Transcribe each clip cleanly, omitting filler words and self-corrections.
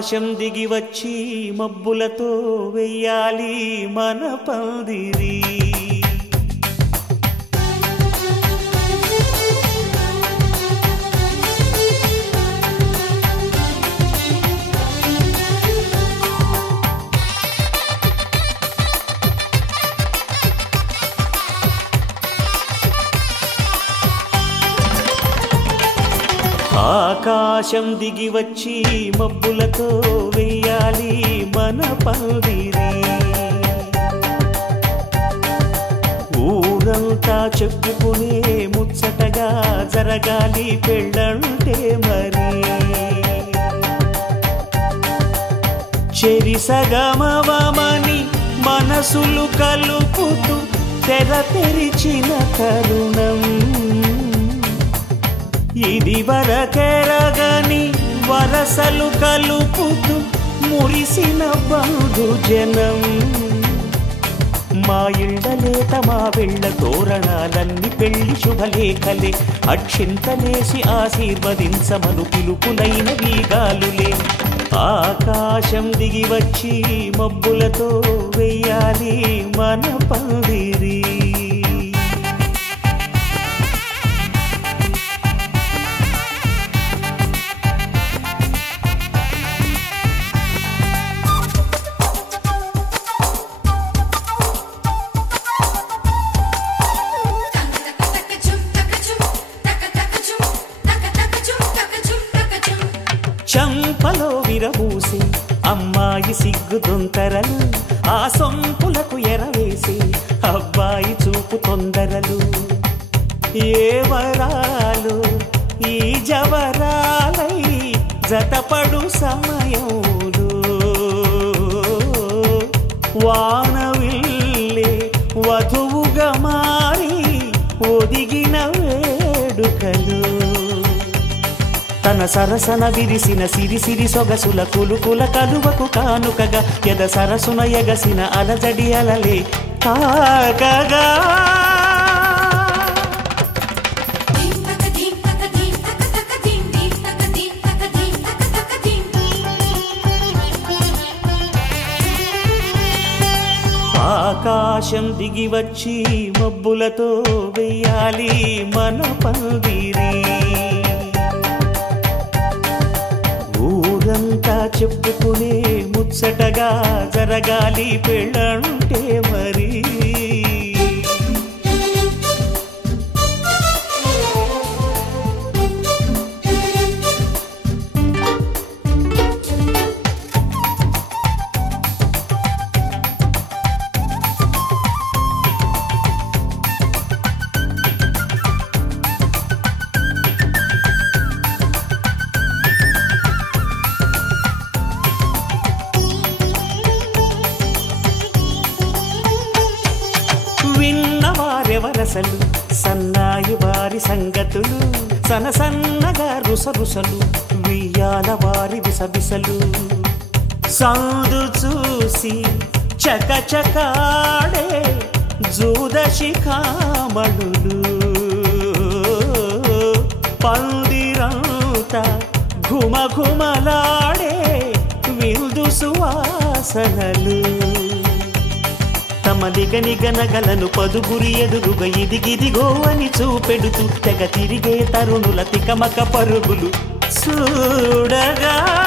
ఆకాశం దిగి వచ్చి మబ్బులతో వెయ్యాలి మన పందిరి. ఆకాశం దిగి వచ్చి మబ్బులతో వెయ్యాలి మన పందిరి. ఊరంతా చెప్పుకునే ముచ్చటగా జరగాలి పెళ్ళంటే మరి. చెరిసగమవమని మనసులు కలుపుతూ తెర తెరిచిన తరుణం. ఇది వరకెరగని వరసలు కలుపుతూ మురిసిన బంధుజనం. మా ఇళ్ళలేత మా వెళ్ళ తోరణాలన్నీ పెళ్లి శుభలేఖలే. అక్షింతలేసి ఆశీర్వదించమను పిలుపులైన వీగాలులే. ఆకాశం దిగి వచ్చి మబ్బులతో వెయ్యాలి మన పందిరి. చంపలో విరబూసి అమ్మాయి సిగ్గు దొంతరలు. ఆ సొంపులకు ఎరవేసి అబ్బాయి చూపు తొందరలు. ఏ వరాలు ఈ జవరాలై జతపడు సమయంలో. వానవిల్లే వధువుగా మారి ఒదిగిన వేడుకలు. తన సరసన విరిసిన సిరిసిరి సొగసుల కులుకుల కలువకు కానుకగా ఎద సరసున ఎగసిన అలజడి అలలే తాకగా. ఆకాశం దిగి వచ్చి మబ్బులతో వెయ్యాలి మన పందిరి. ఊరంతా చెప్పుకునే ముచ్చటగా జరగాలి పెళ్ళంటే మరి. విన్నవారెవరసలు సన్నాయి వారి సంగతులు. సనసన్నగా రుసరుసలు వియ్యాల వారి విసవిసలు. సందు చూసి చకచకాడే జూదశిఖామణులు. పందిరంతా ఘుమఘుమలాడే విందు సువాసనలు. తమ నిగనిగనగలను పదుగురి ఎదురుగా ఇదిగిదిగో అని చూపెడుతూ తెగ తిరిగే తరుణుల తికమక పరుగులు చూడగా.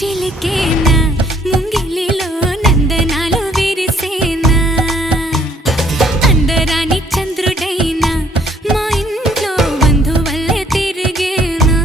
చిలికేనా ముంగిలిలో నందనాలు విరిసేనా అందరాని చంద్రుడైనా మా ఇంట్లో బంధువల్లే తిరిగేనా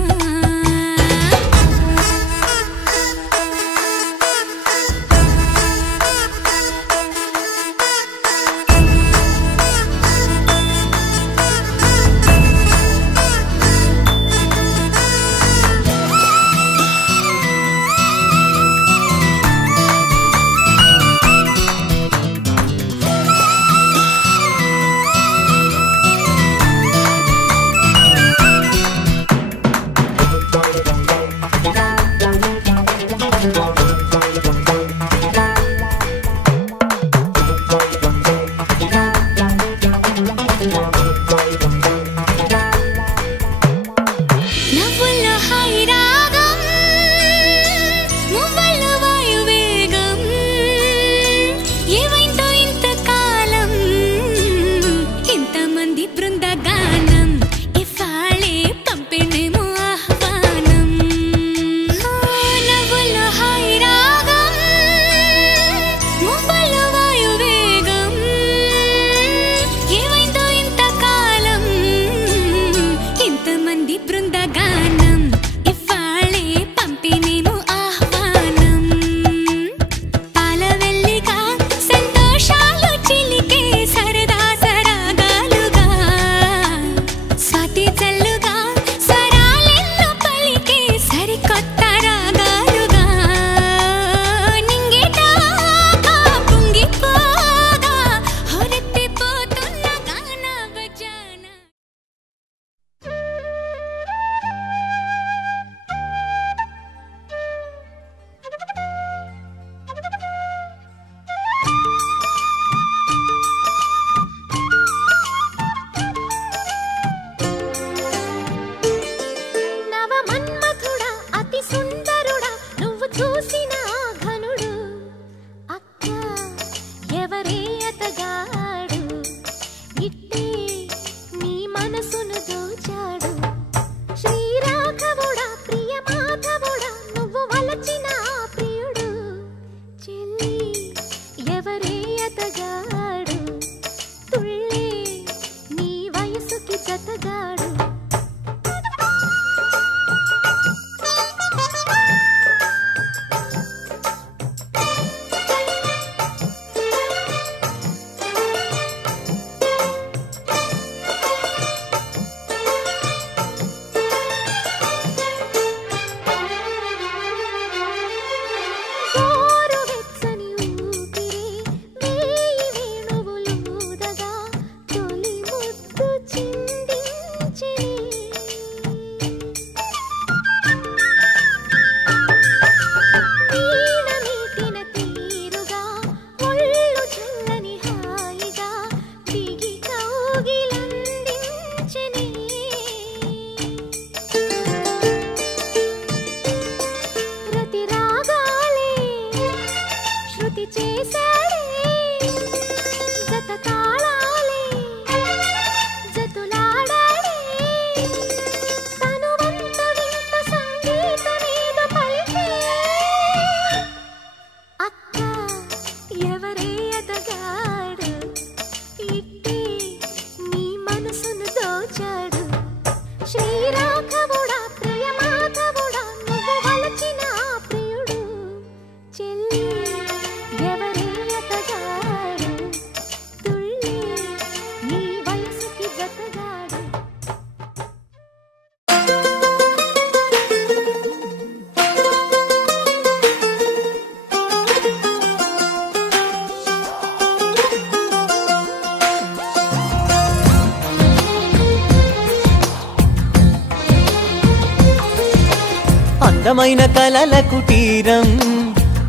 అందమైన కలల కుటీరం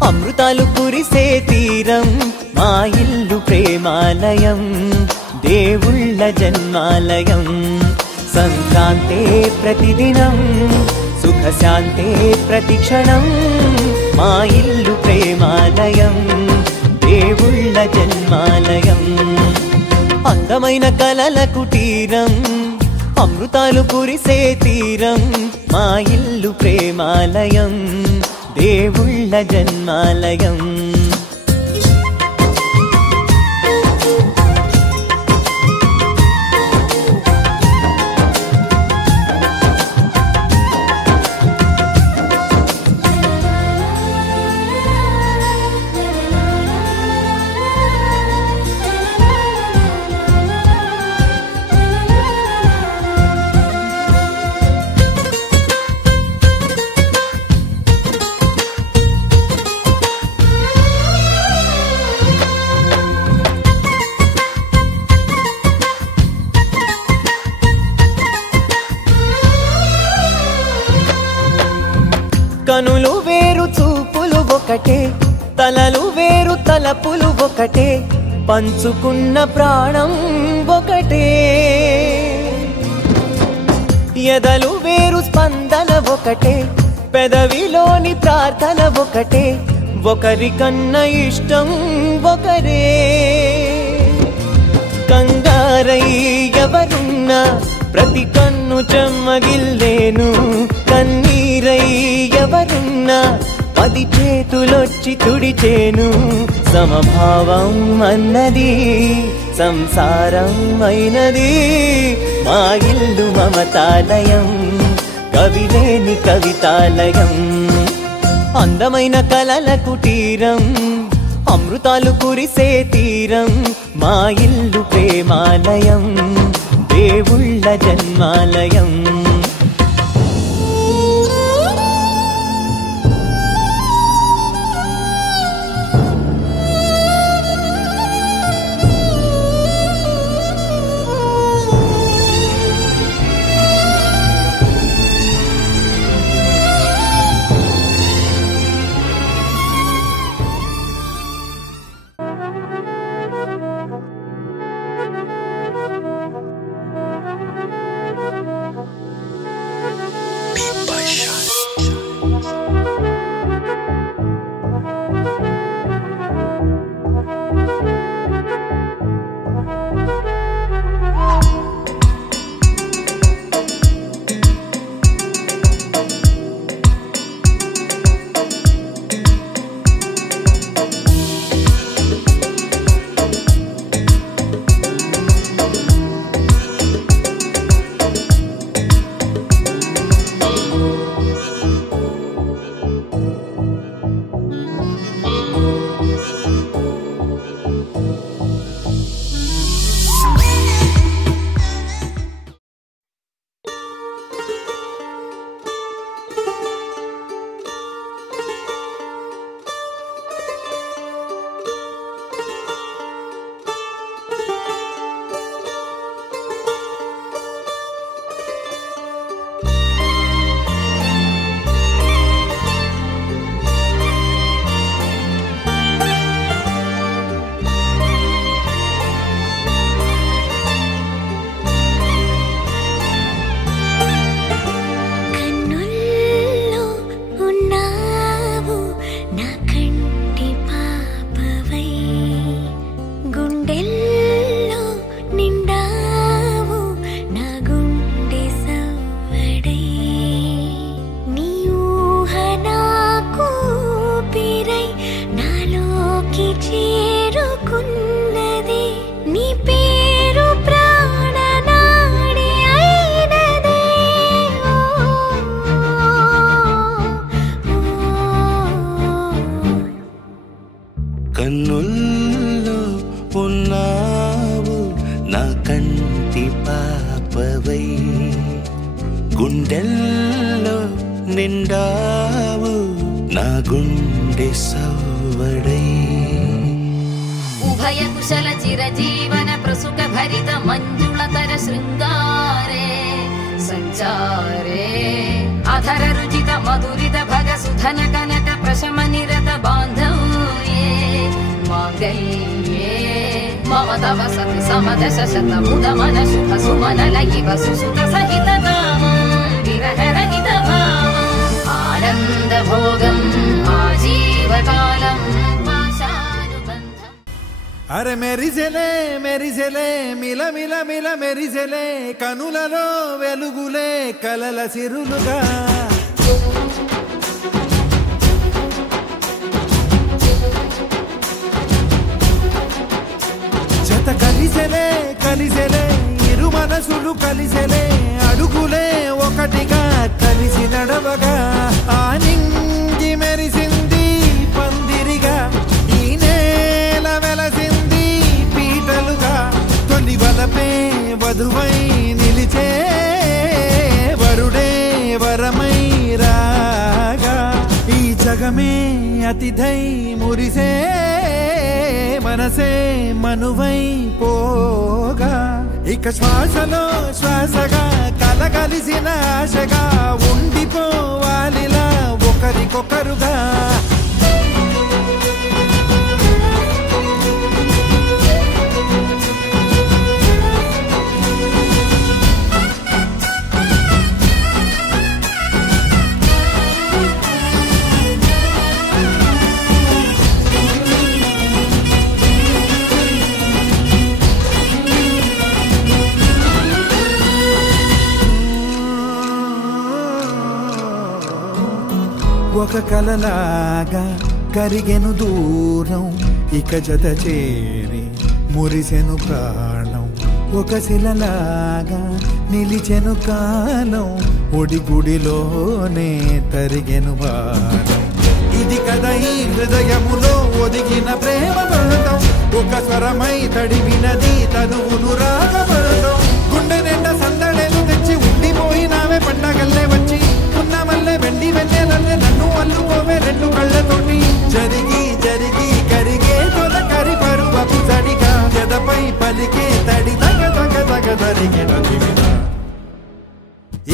అమృతాలు కురిసే తీరం మా ఇల్లు ప్రేమాలయం దేవుళ్ళ జన్మాలయం సంక్రాంతే ప్రతిదినం సుఖశాంతే ప్రతిక్షణం మా ఇల్లు ప్రేమాలయం దేవుళ్ళ జన్మాలయం అందమైన కలల కుటీరం అమృతాలు కురిసే తీరం మా ఇల్లు ప్రేమాలయం దేవుళ్ళ జన్మాలయం. కనులు వేరు చూపులు ఒకటే, తలలు వేరు తలపులు ఒకటే, పంచుకున్న ప్రాణం ఒకటే. ఎదలు వేరు స్పందన ఒకటే, పెదవిలోని ప్రార్థన ఒకటే, ఒకరికన్నా ఇష్టం ఒకరే. కంగారై ఎవరున్నా ప్రతి కన్ను చెమ్మగిల్లేను, కన్నీరై ఎవరున్నా 10 చేతులొచ్చి తుడిచేను. సమభావం అన్నది సంసారం అయినది, మా ఇల్లు మమతాలయం, కవిలేని కవితాలయం. అందమైన కలల కుటీరం, అమృతాలు కురిసే తీరం, మా ఇల్లు ప్రేమాలయం, దేవుళ్ళ జన్మాలయం. కన్నుల్లో ఉన్నావు నా కంటి పాపవై, గుండెల్లో నిండావు నా గుండె సవ్వడై. ఉభయ కుశల చిరజీవన ప్రసుక భరిత మంజుళతర శృంగారే సంచారే, అధర రుచిత మధురిత భగ సుధన కనక ప్రశమ నిరత బాంధవ్యే మాంగళ్యే మమ తవ సతి సమదశ శత ముదమన శుభ సుమనల ఇవ సుసుత సహిత కామం విరహ రహిత భావం ఆనంద భోగం ఆజీవకాలం. అరే మెరిసెలే మెరిసెలే మిల మిల మిల మెరిసెలే, కనులలో వెలుగులే కలల సిరులుగా. మనసులు కలిసెలే అడుగులే ఒకటిగా కలిసి నడవగా ఆనింగి మెరిసింది పందిరిగా ఈ నేల వెలసింది పీటలుగా తొలి వలపే వధువై నిలిచే వరుడే వరమై రాగా ఈ జగమే అతిథై మురిసే మనసే మనువై పోగా ఇక శ్వాసలో శ్వాసగా కలగలిసిన ఆశగా ఉండిపోవాలిలా ఒకరికొకరుగా ఒక కలలాగా కరిగెను దూరం ఇక జత చేరి మురిసెను ప్రాణం ఒక శిలలాగా నిలిచెను కాలం ఒడిగుడిలోనే తరిగెను బాణం ఇది కదా ఈ హృదయములో ఒదిగిన ప్రేమ బంధం ఒక స్వరమై తడివినది తనువును రాగబంధం గుండె నిండా సందడేలు తెచ్చి ఉండిపోయినావే పండగల్లే వచ్చి ఉన్నమల్లే వెండి వెన్నెలల్లే నన్ను అల్లుకోవే రెండు కళ్ళతోటి జరిగి జరిగి కరిగే తొల కరి పరువపు తడిగా ఎదపై పలికే తడి తగ తగ తగ తరిగిన దివిన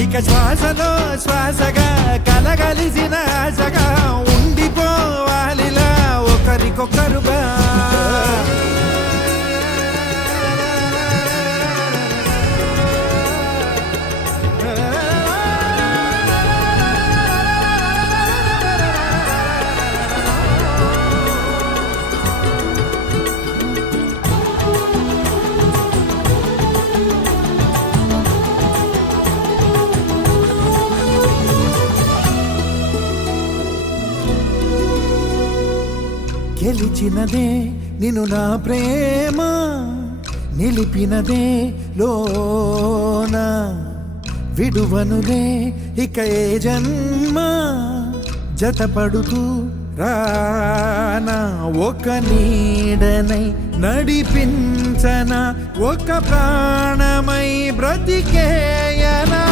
ఇక శ్వాసలో శ్వాసగా కలగలిసిన ఆశగా ఉండిపోవాలిలా ఒకరికొకరుగా గెలిచినదే నిన్ను నా ప్రేమ నిలిపినదే లోన విడువనులే ఇక ఏ జన్మ జతపడుతూ రానా ఒక నీడనై నడిపించన ఒక ప్రాణమై బ్రతికేయనా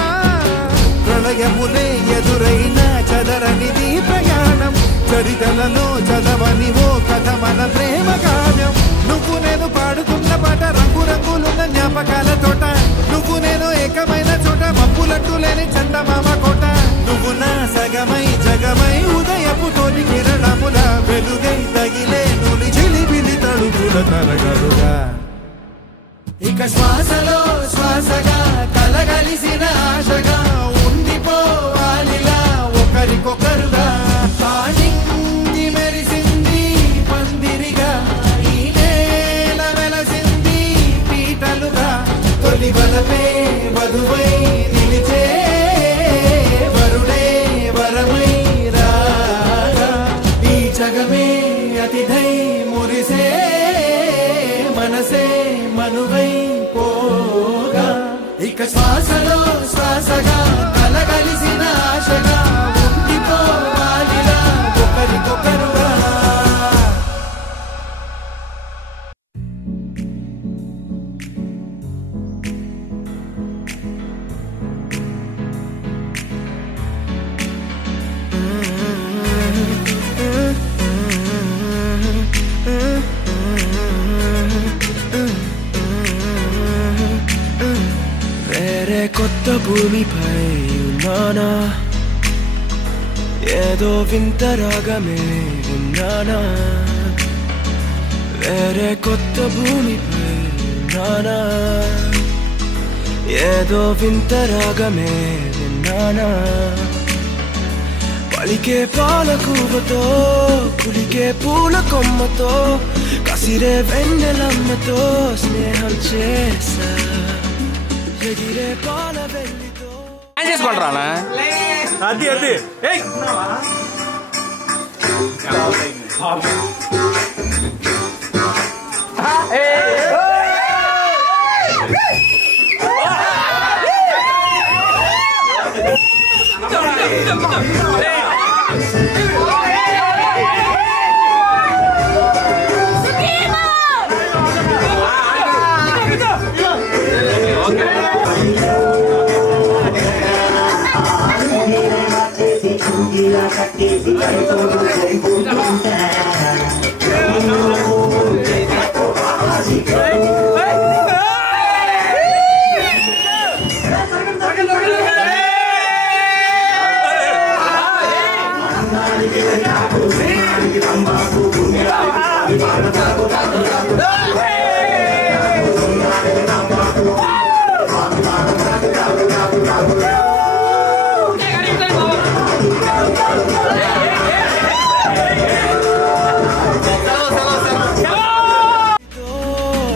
ప్రళయములే ఎదురైన చదరనిది ప్రయాణం చరితలలో చదవని ఓ కథ మన ప్రేమ కావ్యం నువ్వు నేను పాడుతున్న పాట రంగు రంగులున్న జ్ఞాపకాల తోట నువ్వు నేను ఏకమైన చోట మబ్బులట్టు లేని చందమామ కోట నువ్వు నా సగమై జగమై ఉదయపు తోని కిరణముల వెలుగై తగిలే నులి చిలిబిలి తడుగుల తరగలుగా ఇక శ్వాసలో శ్వాసగా కలగలిసిన ఆశగా ఉండిపోవాలిలా ఒకరికొకరుగా ఆనింగి మెరిసింది పందిరిగా ఈ నేల వెలసింది పీటలుగా తొలి వలపే వధువై నిలిచే వరుడే వరమై రాగా ఈ జగమే అతిథై మురిసే మనసే మనువై పోగా ఇక శ్వాసలో శ్వాసగా కలగలిసిన ఆశగా ఉండిపోవాలిలా ఒకరికొకరుగా వేరే కొత్త భూమిపై ఉన్నానా ఏదో వింత రాగమే విన్నానా వేరే కొత్త భూమిపై ఉన్నానా ఏదో వింత రాగమే విన్నానా పలికే పాలకూవతో కులికే పూల కొమ్మతో కసిరే వెన్నెలమ్మతో స్నేహం చేసా ఎగిరే పాల వెల్లితో చేసుకుంటారా అది అది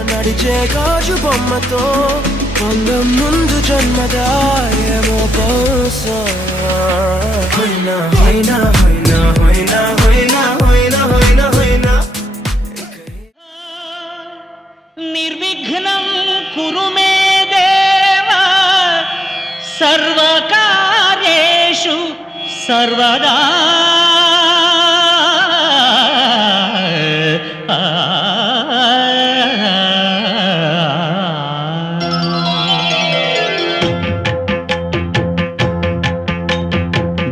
నడిచేగాజు బొమ్మతో బంధం ముందు జన్మదా ఏమో బహుశా హైనా హైనా హైనా హైనా హైనా హైనా హైనా హైనా నిర్విఘ్నం కురు మే దేవ సర్వకార్యేషు సర్వదా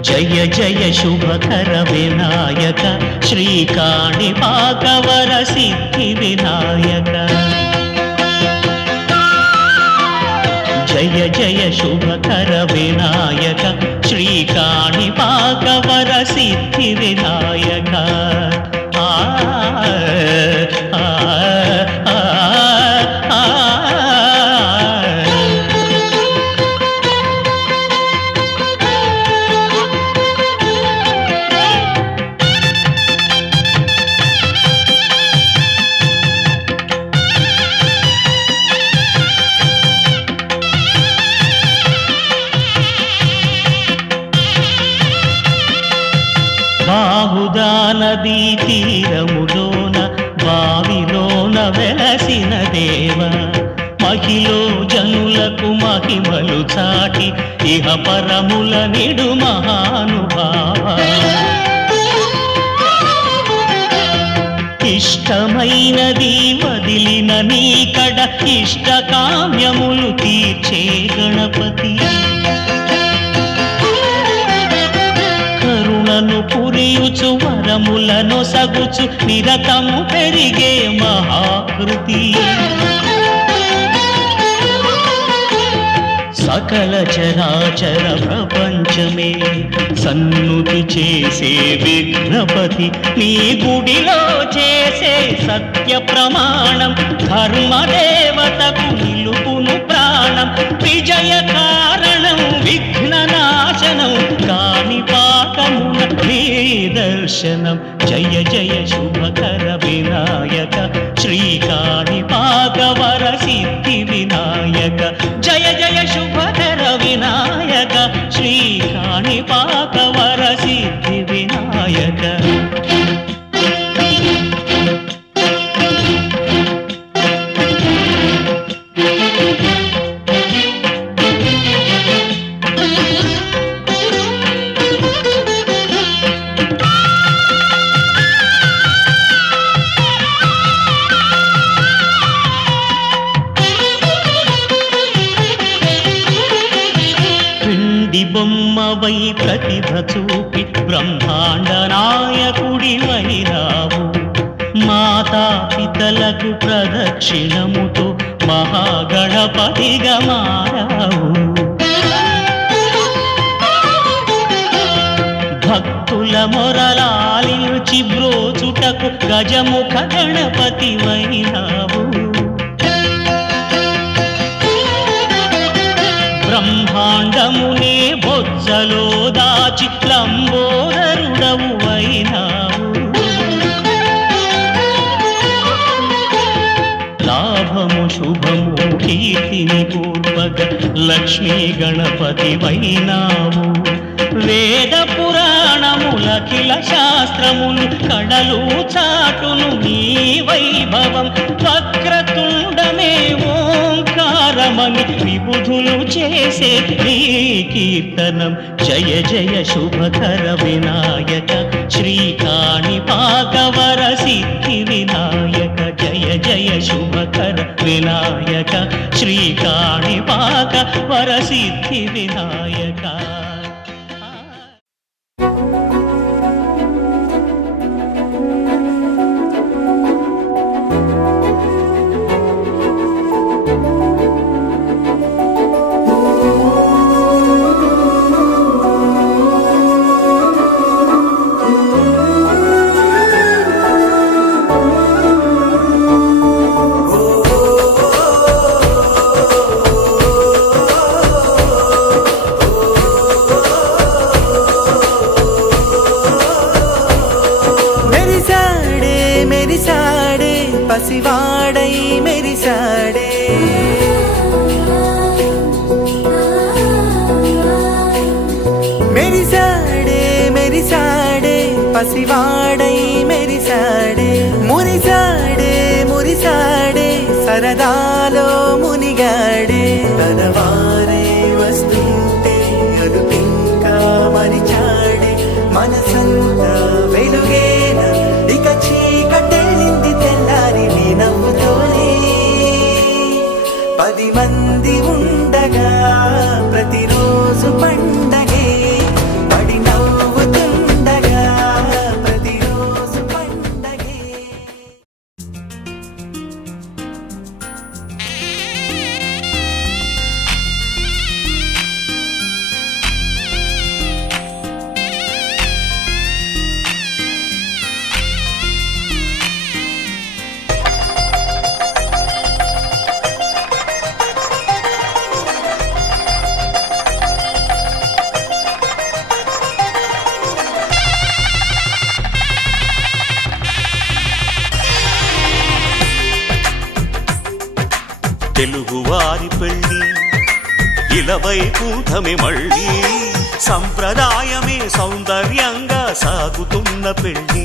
జయ జయ శుభకర వినాయక శ్రీకాణిపాకవర సిద్ధి వినాయక జయ జయ శుభకర వినాయక శ్రీకాణిపాకవర సిద్ధి వినాయక బాహుదా నదీ తీరములోన బావిలోన వెలసిన దేవ మహిలో జనులకు మహిమలు చాటి ఇహ పరముల నిడు మహానుభావ ఇష్టమైనది వదిలిన నీకడ ఇష్ట కామ్యములు తీర్చే గణపతి కరుణను పురియుచు వరములను సగుచు నిరతము పెరిగే మహాకృతి సకల చరాచర ప్రపంచమే సన్నుతి చేసే విఘ్నపతి నీ గుడిలో చేసే సత్య ప్రమాణం ధర్మదేవతకు నిలుపును ప్రాణం విజయ కారణం విఘ్న నాశనం కాణిపాకమున నీ దర్శనం జయ జయ శుభకర వినాయక శ్రీకాణిపాకవర సిద్ధి వినాయక జయ జయ శుభకర వినాయక శ్రీకాణిపాకవర సిద్ధి వినాయక బొమ్మవై ప్రతిభ చూపి బ్రహ్మాండ నాయకుడివైనావు మాతా పితలకు ప్రదక్షిణముతో మహాగణపతిగా మారావు భక్తుల మొరలాలించి బ్రోచుటకు గజముఖ గణపతివైనావు బ్రహ్మాండమునే బొజ్జలో దాచి లంబోదరుడవు అయినావు లాభము శుభము కీర్తిని పూర్వగ లక్ష్మీ గణపతి వైనావు వేద పురాణములఖిల శాస్త్రములు కడలు చాటును నీ వైభవం వక్రతుండమే ఓంకార భారమని విబుధులు చేసే నీ కీర్తనం జయ జయ శుభకర వినాయక శ్రీకాణిపాకవర సిద్ధి వినాయక జయ జయ శుభకర వినాయక శ్రీకాణిపాకవర సిద్ధి వినాయక. పసివాడై మెరిసాడే మెరిసాడే మెరిసాడే పసివాడై మెరిసాడే మురిసాడే మురిసాడే సరదాలో మునిగాడే తనవారే వస్తుంటే అదుపింకా మరిచాడే మనసంతా వెలుగేన ఇక చీకటెళ్ళింది తెల్లారి నీ నవ్వుతోనే 10 మంది ఉండగా ప్రతిరోజు పండగే పడి నవ్వుతుండగా ప్రతిరోజు పండగే. తెలుగువారి పెళ్ళి ఇలవైకుంఠమే మళ్ళీ సంప్రదాయమే సౌందర్యంగా సాగుతున్న పెళ్ళి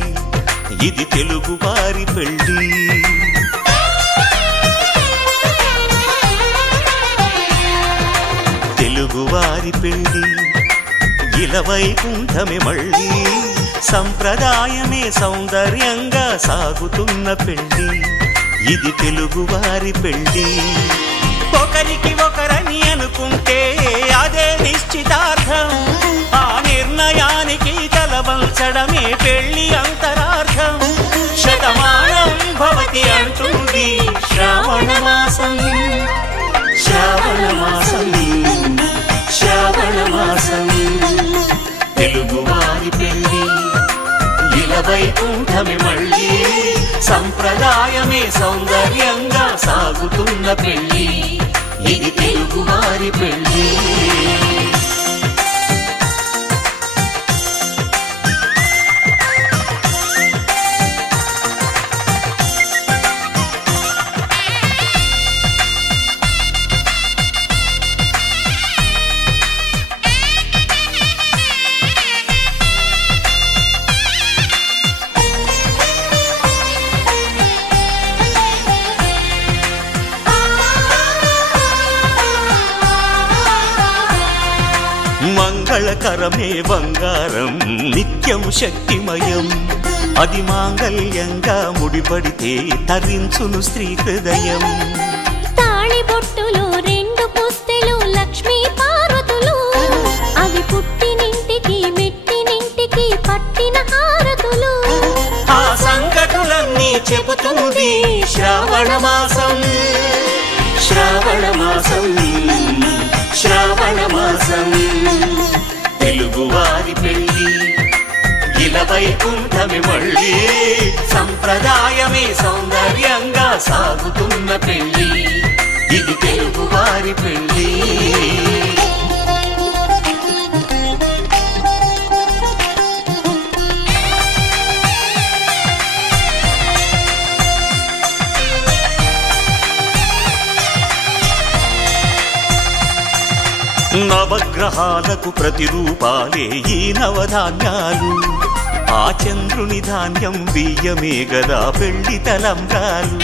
ఇది తెలుగువారి పెళ్ళి. తెలుగువారి పెళ్ళి ఇలవైకుంఠమే మళ్ళీ సంప్రదాయమే సౌందర్యంగా సాగుతున్న పెళ్ళి ఇది తెలుగువారి పెళ్ళి. ఒకరికి ఒకరని అనుకుంటే అదే నిశ్చితార్థం ఆ నిర్ణయానికి తలవంచడమే పెళ్ళి అంతరార్థం. శతమానం భవతి అంటుంది శ్రావణ మాసం శ్రావణ మాసం శ్రావణ మాసం. తెలుగువారి పెళ్ళి ఇలవైకుంఠమే మళ్ళీ సంప్రదాయమే సౌందర్యంగా సాగుతున్న పెళ్ళి ఇది తెలుగువారి పెళ్ళి. మంగళకరమే బంగారం నిత్యం శక్తిమయం అది మాంగళ్యంగా ముడిపడితే తరించును స్త్రీ హృదయం. తాళి బొట్టులో 2 పుస్తెలు లక్ష్మీ పార్వతులు అవి పుట్టినింటికి మెట్టినింటికి పట్టిన హారతులు. ఆ సంగతులన్నీ చెబుతుంది శ్రావణ మాసం శ్రావణ మాసం శ్రావణ మాసం. తెలుగువారి పెళ్ళి ఇలవైకుంఠమే మళ్ళీ సంప్రదాయమే సౌందర్యంగా సాగుతున్న పెళ్ళి ఇది తెలుగువారి పెళ్ళి. నవగ్రహాలకు ప్రతిరూపాలే ఈ నవధాన్యాలు ఆ చంద్రుని ధాన్యం బియ్యమే గదా పెళ్లి తలంబ్రాలు.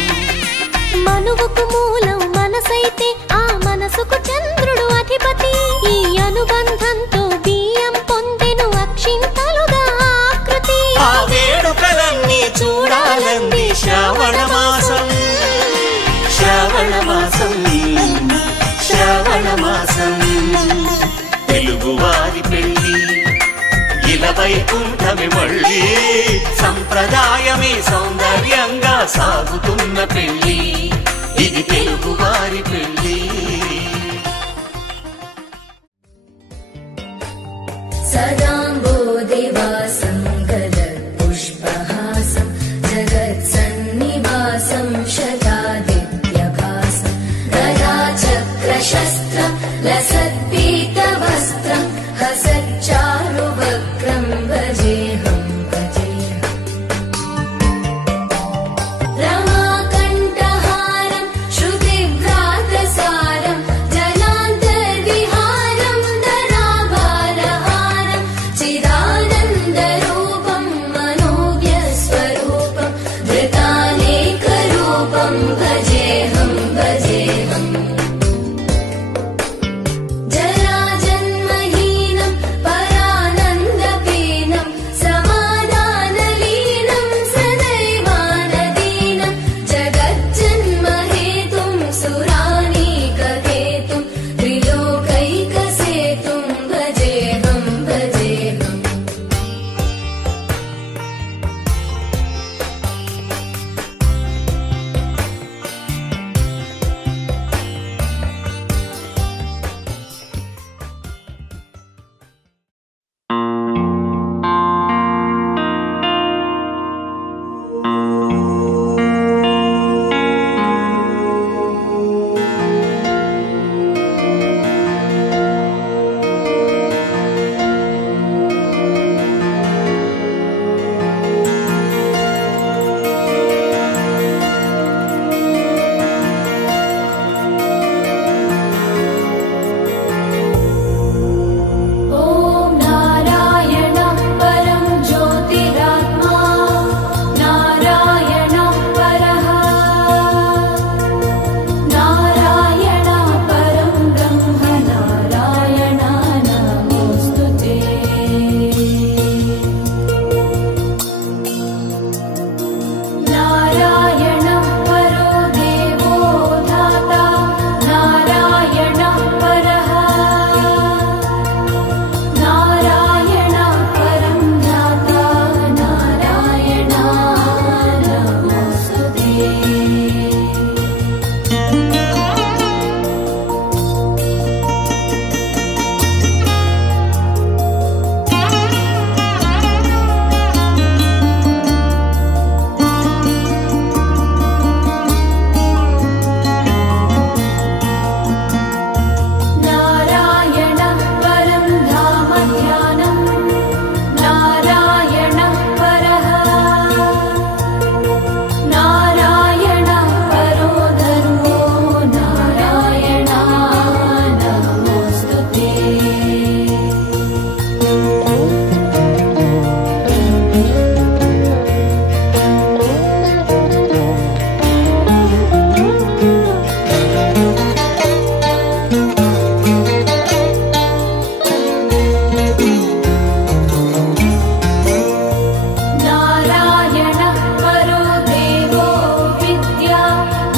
మనువుకు మూలం మనసైతే ఆ మనసుకు చంద్రుడు అధిపతి. ఈ అనుబంధంతో బియ్యం పొందెను అక్షింతలుగా ఆకృతి. ఆ వేడుకలన్నీ చూడాలంది శ్రావణ మాసం, శ్రావణ మాసం, శ్రావణ మాసం. తెలుగువారి పెళ్ళి ఇలా వైకుంఠమే మళ్ళీ, సంప్రదాయమే సౌందర్యంగా సాగుతున్న పెళ్ళి, ఇది తెలుగువారి పెళ్ళి. సదాంబోదివాసం గలత్పుష్పహాసం జగత్సన్నివాసం శతాదిత్యభాసం గదాచక్రశస్త్రం లసత్పీతవస్త్రం హసచ్చారువక్రం భజేహం భజేహం. రమాకంఠహారం శృతిభ్రాతసారం జలాంతర్విహారం ధరాభారహారం చిదానందరూపం మనోజ్ఞస్వరూపం ధృతానేకరూపం భజేహం భజేహం. జరాజన్మహీనం పరానందపీనం సమాధానలీనం సదైవానదీనం జగజ్జన్మహేతుం సురానీకహేతుం త్రిలోకైకసేతుం భజేహం భజేహం. ఓం నారాయణః పరం జ్యోతిరాత్మా నారాయణః పరః నారాయణః పరం బ్రహ్మ నారాయణ నమోస్తుతే. నారాయణః పరో దేవో ధాతా నారాయణః పరః నారాయణ పరం ధాతా నారాయణ నమోస్తుతే. నారాయణః పరం ధామ ధ్యానం నారాయణః పరః నారాయణః పరో ధర్మో నారాయణ నమోస్తుతే. నారాయణః పరో దేవో విద్యా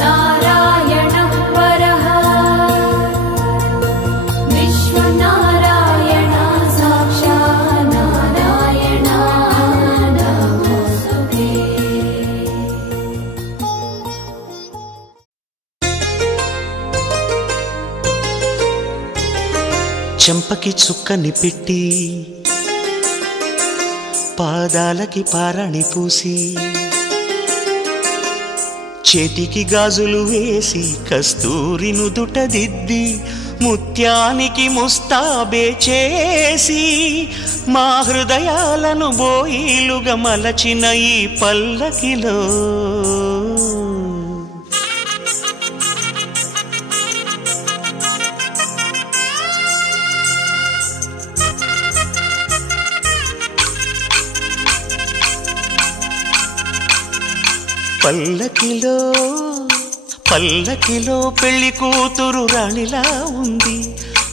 నారాయణః పరః విశ్వనారాయణ సాక్షాత్ నారాయణ నమోస్తుతే. చెంపకి చుక్కని పెట్టి పాదాలకి పారాణి పూసి చేతికి గాజులు వేసి కస్తూరి నుదుట దిద్ది ముత్యానికి ముస్తాబే చేసి మా హృదయాలను బోయిలుగా మలచిన ఈ పల్లకిలో పల్లకిలో పల్లకిలో పెళ్లి కూతురు రాణిలా ఉంది,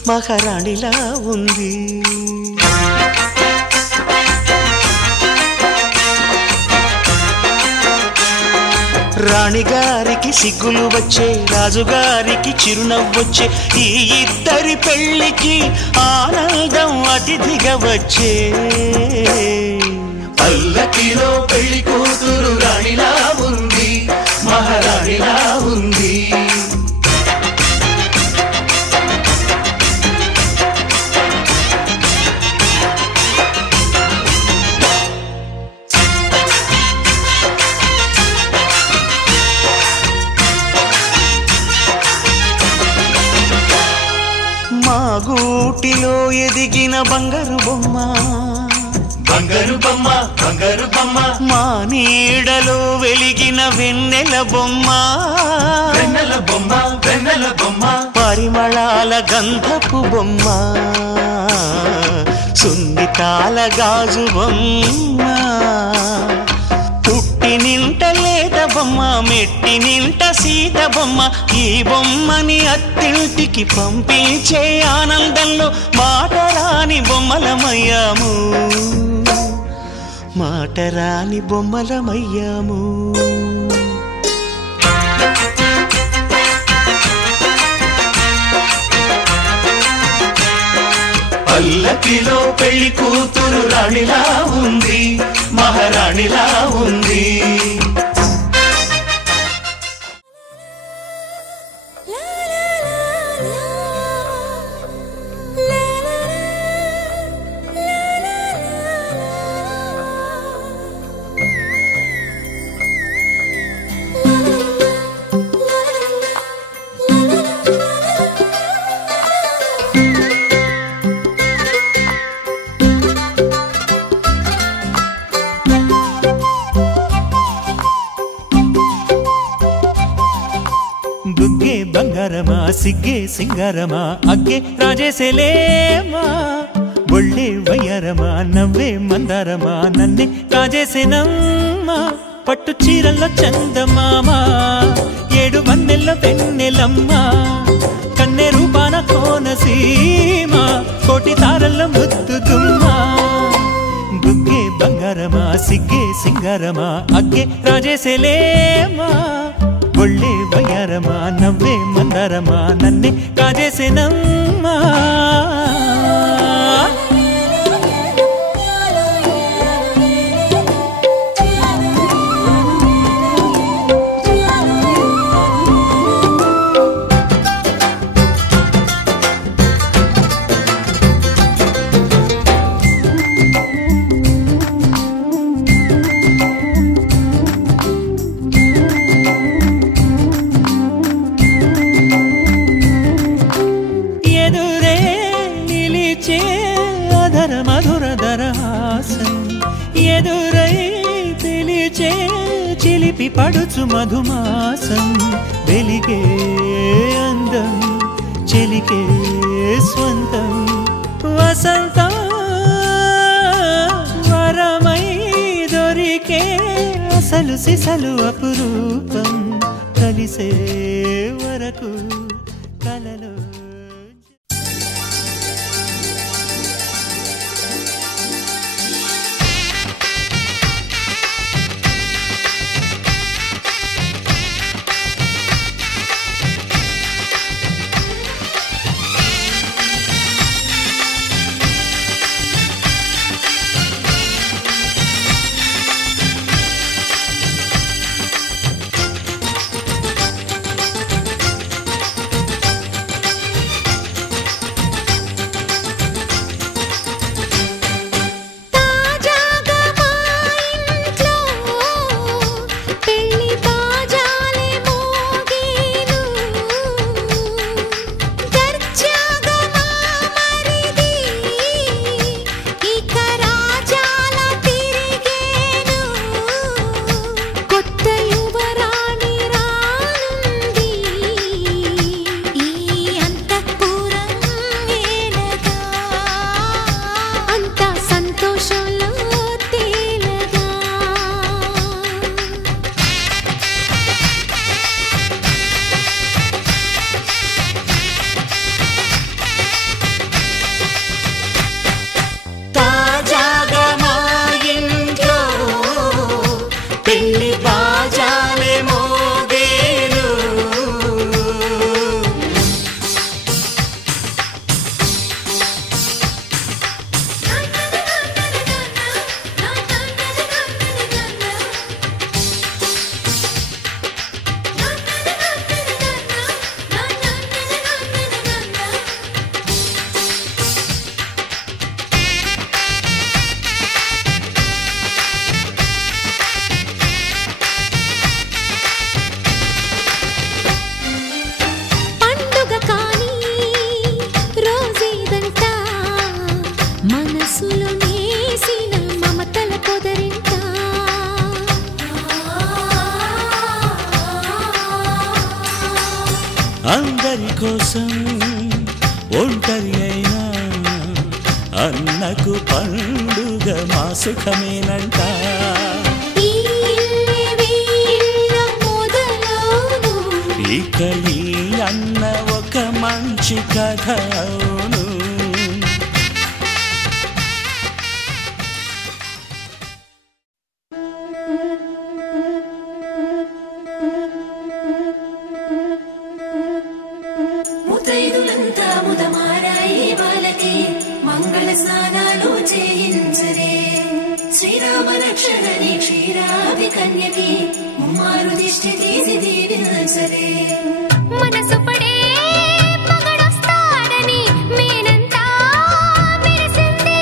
మహారాణిలా ఉంది. రాణిగారికి సిగ్గులు వచ్చే, రాజుగారికి చిరునవ్వొచ్చే, ఈ ఇద్దరి పెళ్లికి ఆనందం అతిథిగా వచ్చే. పల్లకిలో పెళ్లి కూతురు రాణిలా ఉంది, మహారాణిలా ఉంది. మా గూటిలో ఎదిగిన బంగారు బొమ్మ, బంగారు బొమ్మ, బంగారు బొమ్మ. మా నీడలో వెలిగిన వెన్నెల బొమ్మ, వెన్నెల బొమ్మ, వెన్నెల బొమ్మ. పరిమళాల గంధపు బొమ్మ, సున్నితాల గాజు బొమ్మ. పుట్టి నింట లేత బొమ్మ, మెట్టి నింట సీత బొమ్మ. ఈ బొమ్మని అత్తింటికి పంపించే ఆనందంలో మాటరాని బొమ్మలమయ్యాము, మాటరాని బొమ్మలమయ్యాము. పల్లకిలో పెళ్లి కూతురు రాణిలా ఉంది, మహారాణిలా ఉంది. బుగ్గే బంగారమా, సిగ్గే సింగారమా, అగ్గే రాజేసేలేమా. ఒళ్ళే వయ్యారమా, నవ్వే మందారమా, నన్నే కాజేసేనమ్మా. పట్టు చీరల్లో చందమామ, ఏడు వన్నెల్లో వెన్నెలమ్మా. కన్నె రూపాన కోనసీమ, కోటి తారల్లో ముద్దుగుమ్మా. బుగ్గే బంగారమా, సిగ్గే సింగారమా, అగ్గే రాజేసేలేమా. ఒళ్ళే వయ్యారమా, నవ్వే మందారమా, నన్నే కాజేసేనమ్మా. ఎదురై పిలిచే చిలిపి పడుచు మధుమాసం. వెలిగే అందం చెలికే స్వంతం, వసంతం వరమై దొరికే అసలు సిసలు అపురూపం. కలిసే వరకు కలలో బాజాలే మోగేను. అందరి కోసం ఒంటరి అయినా అన్నకు పండుగ మా సుఖమేనంట. ఇక ఈ అన్న ఒక మంచి కథ అవును. ముతైదులంతా ముదమారాయి బాలకి మంగళ స్నానాలు చేయించరే. శ్రీరామ రక్షణని క్షీరాభి కన్యకి ముమ్మారు దిష్టి తీసి దీవించరే. మనసు పడే మగడొస్తాడని మేనంతా మెరిసింది.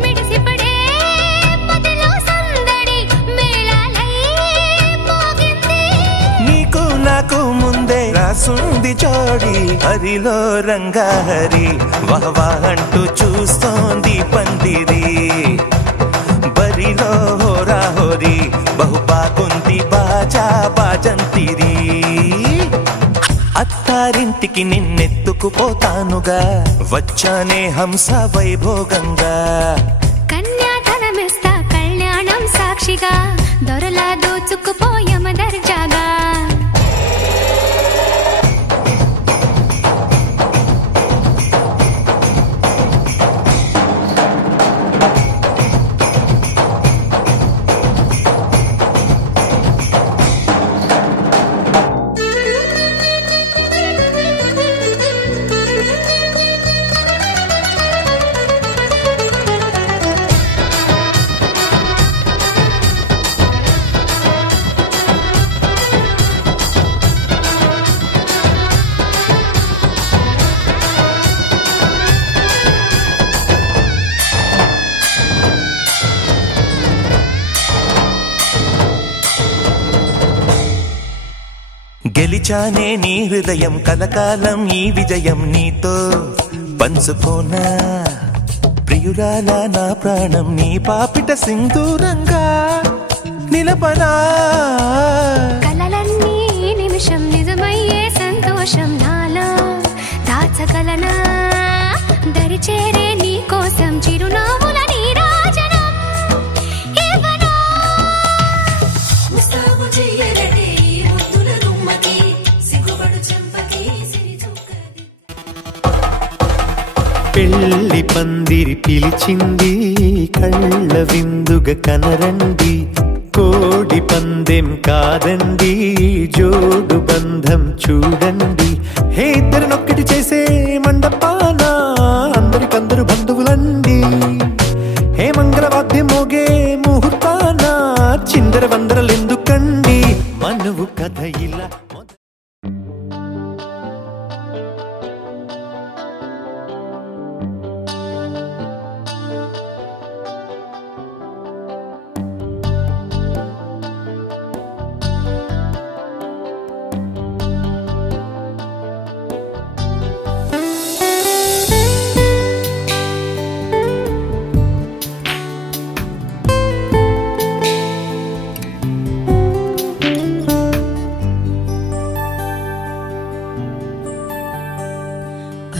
మిడిసి పడే పదిలో సందడి మేళాలై మోగింది. నీకు నాకు ముందే రాసుంది జోడి హరిలో రంగాహరి వహవా అంటూ చూస్తోంది పందిరి. బరిలో హోరా హోరి బహు బాగుంది బాజా బాజంతిరి. అత్తారింటికి నిన్నెత్తుకుపోతానుగా వచ్చానే హంస వైభోగంగా. కన్యాధనమిస్తా కళ్యాణం సాక్షిగా దొరలా దోచుకుపోయమ దర్జాగా. గెలిచానే నీ హృదయం కలకాలం ఈ విజయం నీతో పంచుకోనా. ప్రియురాల నా ప్రాణం నీ పాపిట సింధూరంగా నిలపనా. కలలన్నీ నిమిషం నిజమయ్యే సంతోషం నాలో దాచగలనా. దరిచేరే నీ కోసం చిరునవ్వుల నీరాజనం ఇవ్వనా. ముస్తాబు చెయ్యరటే ఈ ముద్దుల గుమ్మకి సిగ్గుపడు చెంపకి సిరి చుక్కది. పెళ్లి పందిరి పిలిచింది కళ్ళ విందుగా కనరండి. కోడి పందెం కాదండి జోడు బంధం చూడండి. హే ఇద్దరినొక్కటి చేసే మండపాన అందరికందరు బంధువులండి. హే మంగళవాద్యం మోగే ముహూర్తాన చిందర వందరలెందుకండి. మనువు కథ ఇలా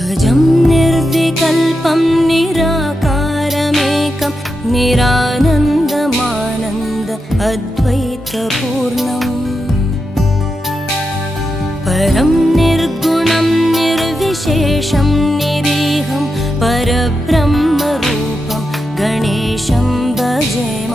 అజం నిర్వికల్పం నిరాకారమేకం నిరానందమానంద అద్వైతపూర్ణం. పరం నిర్గుణం నిర్విశేషం నిరీహం పరబ్రహ్మరూపం గణేశం భజేమ.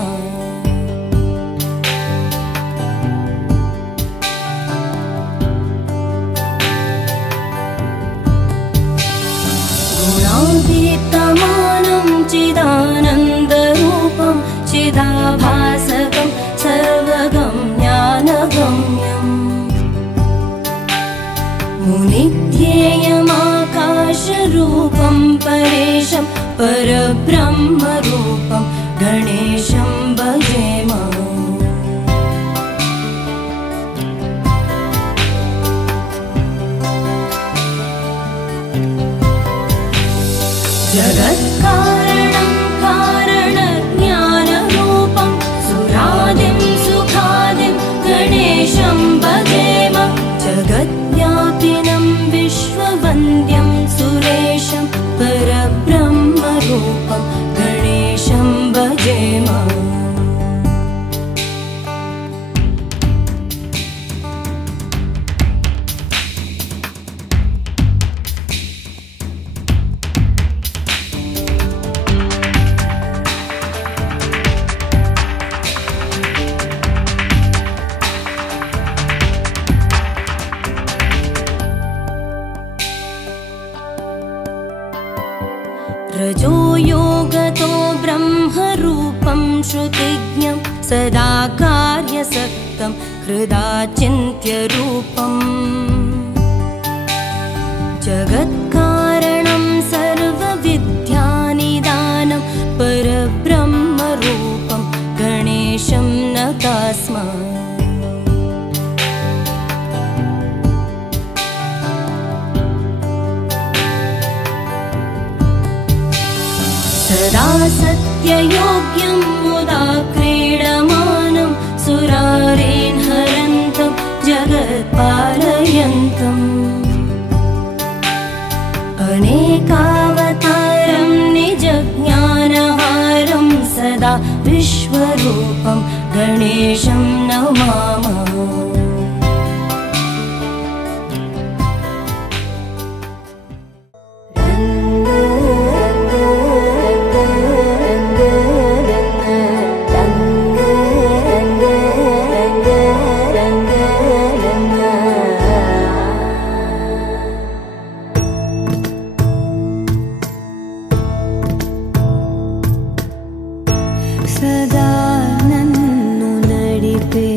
रूपं परेशं परब्रह्मरूपं गणेशं भजेम जगत्कारणं कारणज्ञानरूपं सुरादिं सुखादिं गणेशं भजेम जगद्व्यापिनं विश्ववन्द्यं सुरेशं परब्रह्मरूपं गणेशं भजेम रजो योगतो ब्रह्मरूपं श्रुतिज्ञं सदा कार्यसक्तं हृदाचिन्त्यरूपम् जगत्कारणं सर्वविद्यानिदानं परब्रह्मरूपं गणेशं नतास्म सदा सत्ययोग्यं मुदा क्रीडमानं सुरारेन् हरन्तं जगत्पालयन्तम् अनेकावतारं निजज्ञानहारं सदा विश्वरूपं गणेशं नमामः सदा नन्नु नडिपे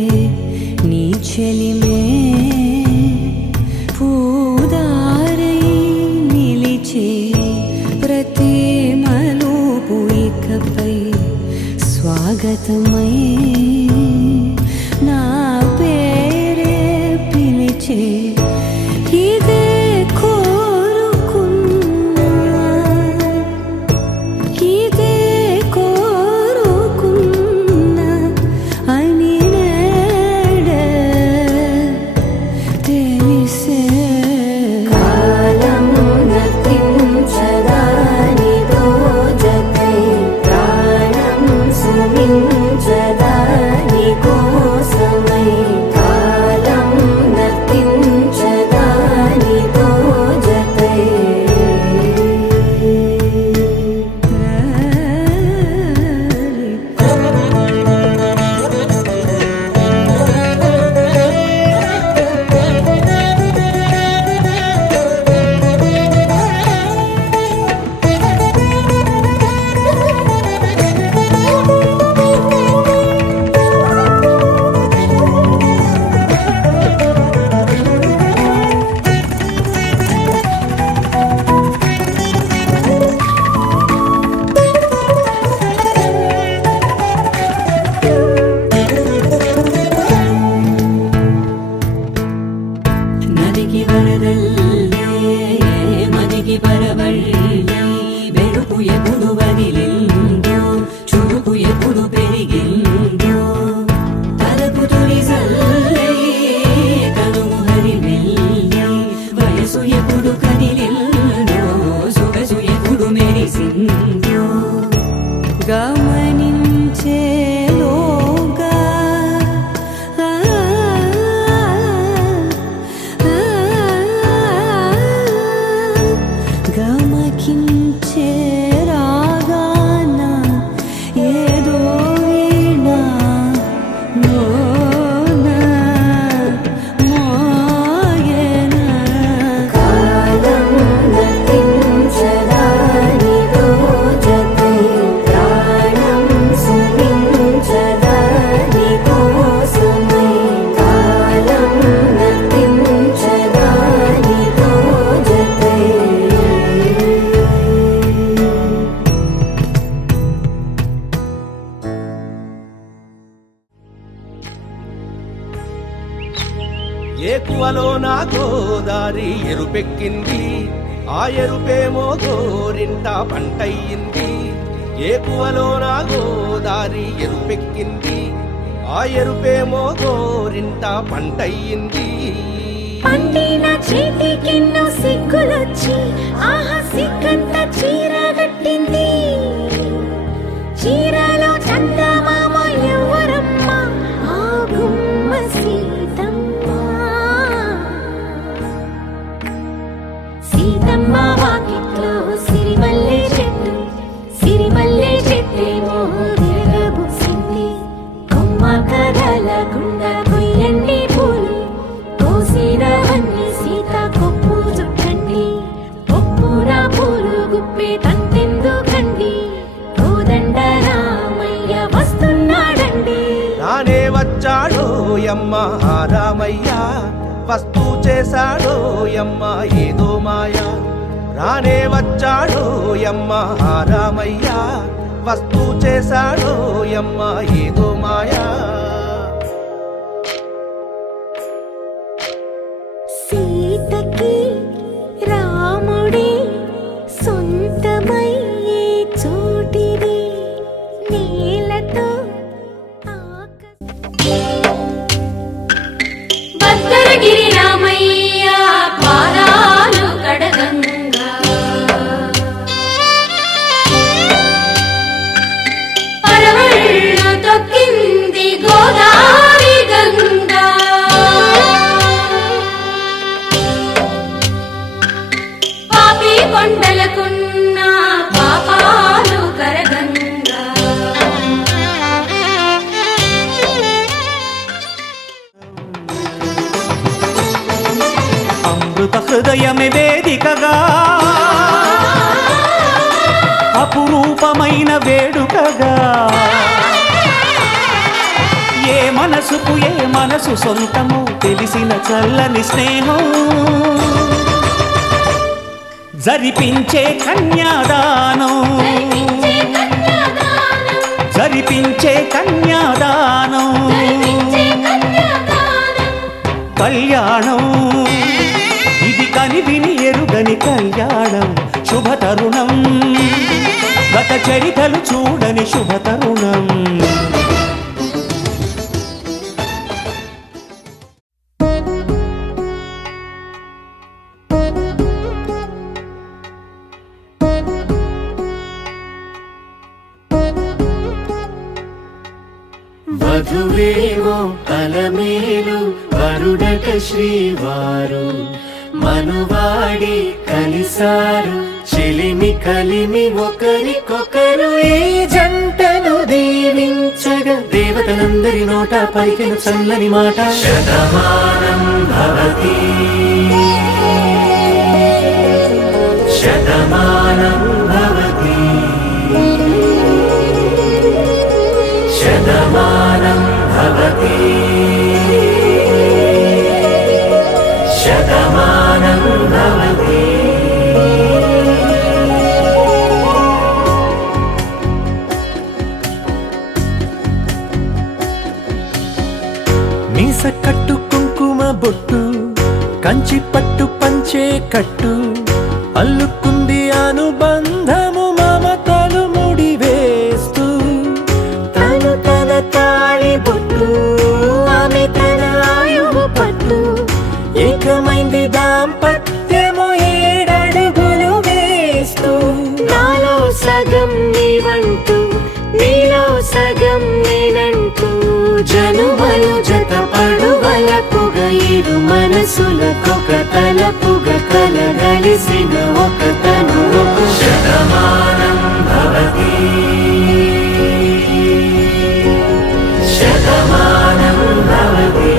नी చెలిమే పూదారై నిలిచే ప్రతి మలుపు ఇకపై స్వాగతమై నా పేరే పిలిచే ఇదే కోరుకున్నా ఇదే కోరుకున్నా అని నేడే తెలిసే కాలం గతించదాని దోజకై ప్రాణం సుమించదా ఏకువలో నా గోదారి ఎరుపెక్కింది ఆ ఎరుపేమో గోరింట పంటయ్యింది ఏకువలో నా గోదారి ఎరుపెక్కింది ఆ ఎరుపేమో గోరింట పంటయ్యింది పండిన చేతికెన్నో సిగ్గులొచ్చి ఆహా సిగ్గంత చీర కట్టింది చీరలో చందమామ ఎవరమ్మ ఆ గుమ్మ సీతమ్మ సీతమ్మ వాకిట్లో సిరిమల్లె చెట్టేమో విరగబూసింది కొమ్మ కదలకుండా కొయ్యండి పూలు కోసిరవన్నీ సీత కొప్పు చుట్టండి కొప్పురా పూలు గుప్పే తంతెందుకండి కోదండ రామయ్య వస్తున్నాడండి రానే వచ్చాడో యమ్మ రామయ్య వస్తూ చేశాడో యమ్మ ఏదో మాయా రానే వచ్చాడో యమ్మ రామయ్య వస్తూ చేశాడో యమ్మ ఏదో మాయా సీతకి రాముడే సొంతమయ్యే చోటిది నేలతో భద్రగిరి రామయ్య పాదాలు కడగంగా పరవళ్ళు తొక్కింది గోదావరి గంగా పాపి కొండలకున్న పాపాలు కరగంగా అమృత హృదయమే వేదికగా అపురూపమైన వేడుకగా ఏ మనసు సొంతము తెలిసిన చల్లని స్నేహం జరిపించే కన్యాదానం కళ్యాణం ఇది కనివిని ఎరుగని కళ్యాణం శుభతరుణం గత చరితలు చూడని శుభతరుణం వధువేమో అలమేలు వరుడట శ్రీవారు మనువాడి కలిసారు చెలిమి కలిమి ఒకరికొకరు ఈ జంటను దీవించగా దేవతలందరి నోట పలికిన చల్లని మాట శతమానం భవతి శతమానం భవతి శతమానం భవతి శతమానం భవతి మీస కట్టు కుంకుమ బొట్టు కంచి పట్టు పంచే కట్టు అల్లుకుంది అనుబంధము మమతలు ముడివేస్తూ తను తన తాళి బొట్టు ఆమె తన ఆయువు పట్టు ఏకమైంది దాంపత్యము 7 అడుగులు వేస్తూ నాలో సగం నీవంటూ నీలో సగం నేనంటూ జనుమలు జత పడువలపుగ ఇరు మనసులకొక తలపుగ కలగలిసిన ఒక తను శతమానం భవతి శతమానం భవతి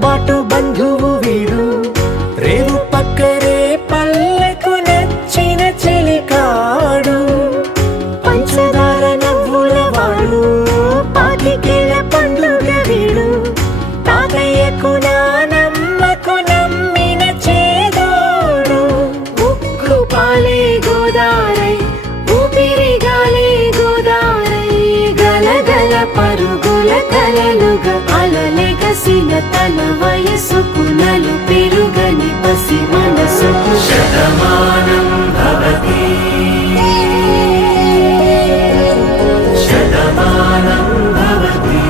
బాటు బంధువు వీడు రేవు పక్కరే పల్లెకు నచ్చిన చెలికాడు పంచదార నవ్వుల వాడు పాతికేల పండుగ వీడు తాతయ్యకు నానమ్మకు నమ్మిన చేదోడు ఉక్కు పాలే గోదారై ఊపిరి గాలే గోదారై గలగల పరుగుల కలలుగా అలలెగసిన తన వయసుకు నలు పెరుగని పసి మనసుకు శతమానం భవతి శతమానం భవతి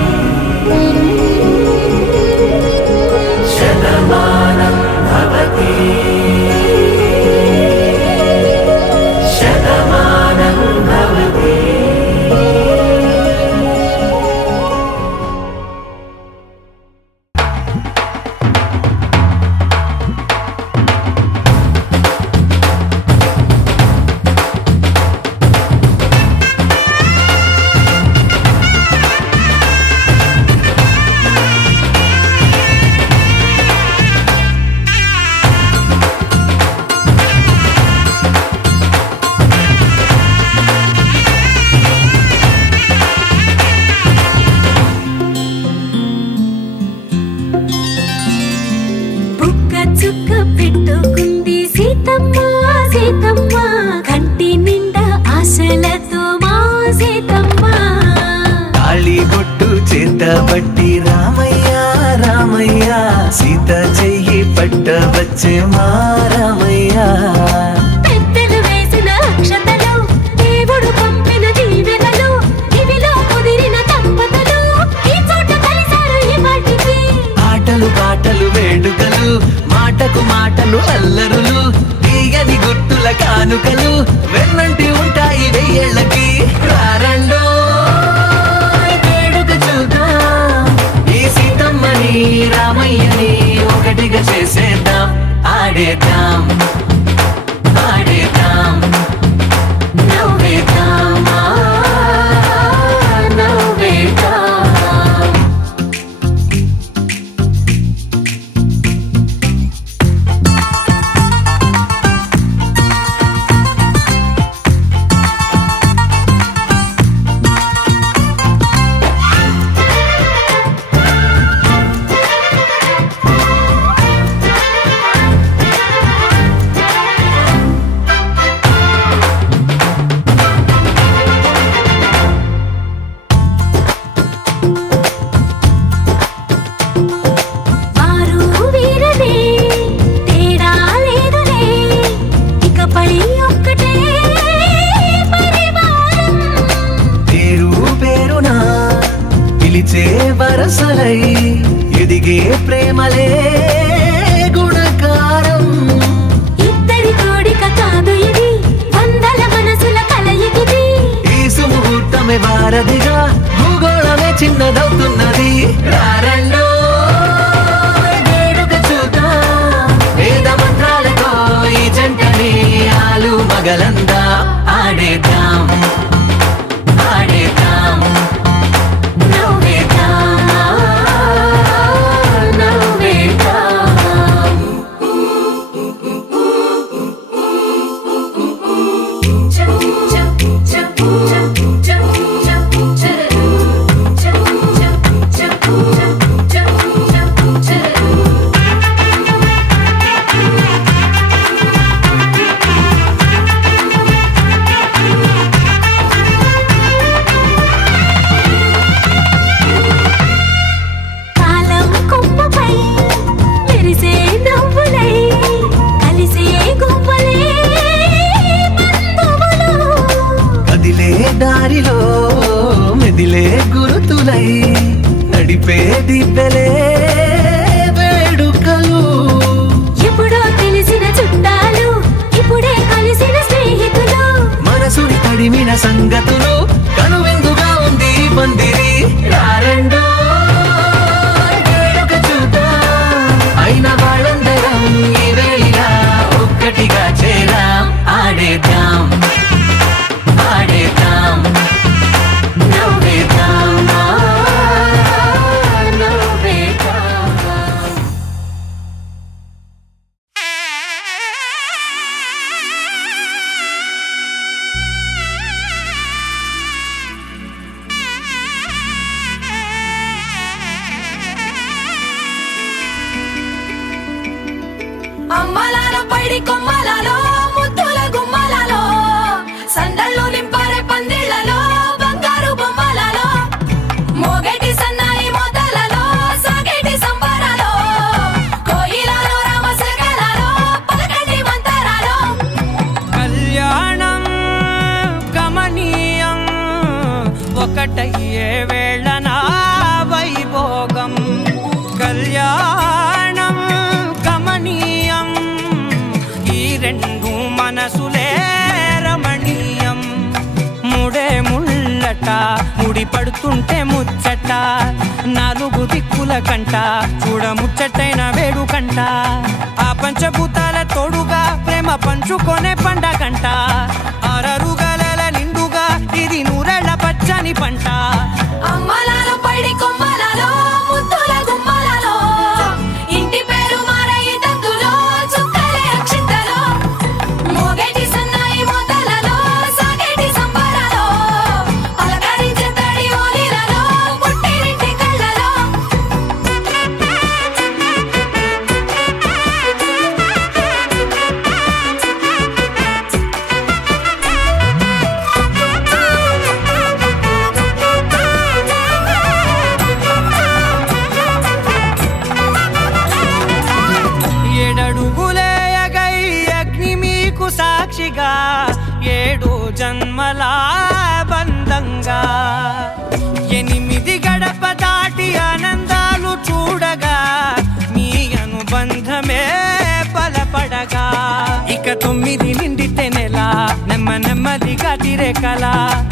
శతమానం భవతి శతమానం భవతి. బట్టి రామయ్య రామయ్య సీత చెయ్యి పట్టవచ్చే మా రామయ్య పెద్దలు వేసిన అక్షతలు దేవుడు పంపిన దీవెనలు ఇవిలో కుదిరిన దంపతులు ఈ చోట కలిసారు ఈ వాటికి ఆటలు పాటలు వేడుకలు మాటకు మాటలు అల్లరులు తీయని గుర్తుల కానుకలు వెన్నంటి ఉంటాయి వెయ్యేళ్ళకి రారండో రామయ్యని ఒకటిగా చేసేద్దాం ఆడేద్దాం ఆడేద్దాం నవ్వేద్దాం నవ్వేద్దాం. వరసలై ఎదిగే ప్రేమలే గుణకారం ఇద్దరి కోడిక కాదు ఇది వందల మనసుల కలయికిది ఈ సుముహూర్తమే వారధిగా భూగోళమే చిన్నదవుతున్నది రారండో వేడుక చూద్దాం వేద మంత్రాలతో ఈ జంటని ఆలు మగలందా ఆడేద్దాం ఆడేద్దాం దారిలో మెదిలే గురుతులై నడిపే దిబ్బెలే వేడుకలు ఎప్పుడో తెలిసిన చుట్టాలు ఇప్పుడే కలిసిన స్నేహితులు మనసుని తడిమిన సంగతులు కనువిందుగా ఉంది పందిరి రారండో వేడుక చూద్దాం అయిన వాళ్ళందరం ఈ వేళ ఒక్కటిగా చేరాం ఆడేద్దాం ఆడేద్దాం నవ్వేద్దాం నవ్వేద్దాం. పైడి కొమ్మలలో ముద్దుల గుమ్మలలో సందళ్ళు నింపారే పందిళ్లలో బంగారు బొమ్మలలో మోగేటి సన్నాయి మోతలలో సాగేటి సంబరాలో కోయిలలో రామశకలలో పలకటి మంతరాలో కళ్యాణం గమనీయం ఒకటయ్యే వేళ నా వైభోగం కళ్యాణం గమనీయం ఈ రెండు మనసులే రమణీయం ముడే ముళ్ళట ముడి పడుతుంటే ముచ్చట నాలుగు దిక్కుల కంట చూడ ముచ్చటైన వేడుకంట ఆ పంచభూతాల తోడుగా ప్రేమ పంచుకొనే పండగంట ఆరరుగల నిండుగా ఇది నూరెళ్ళ పచ్చని పంట అమ్మలాలో పైడి కొమ్మలలో ముద్దుల గుమ్మలలో ఇంటి పేరు మారయి తందులో చుక్కలే అక్షింతలో మోగేటి సన్నాయి మోతలలో సాగేటి సంబరాలో పలకరించే తడి ఓలిలలో పుట్టినింటి కళ్ళలో ఏడడుగులేయగై అగ్ని మీకు సాక్షిగా ఏడు జన్మల బంధంగా 8 గడప దాటి ఆనందాలు చూడగా మీ అనుబంధమే బలపడగా ఇక 9 నిండితే నెల నెమ్మదిగా తిరేకల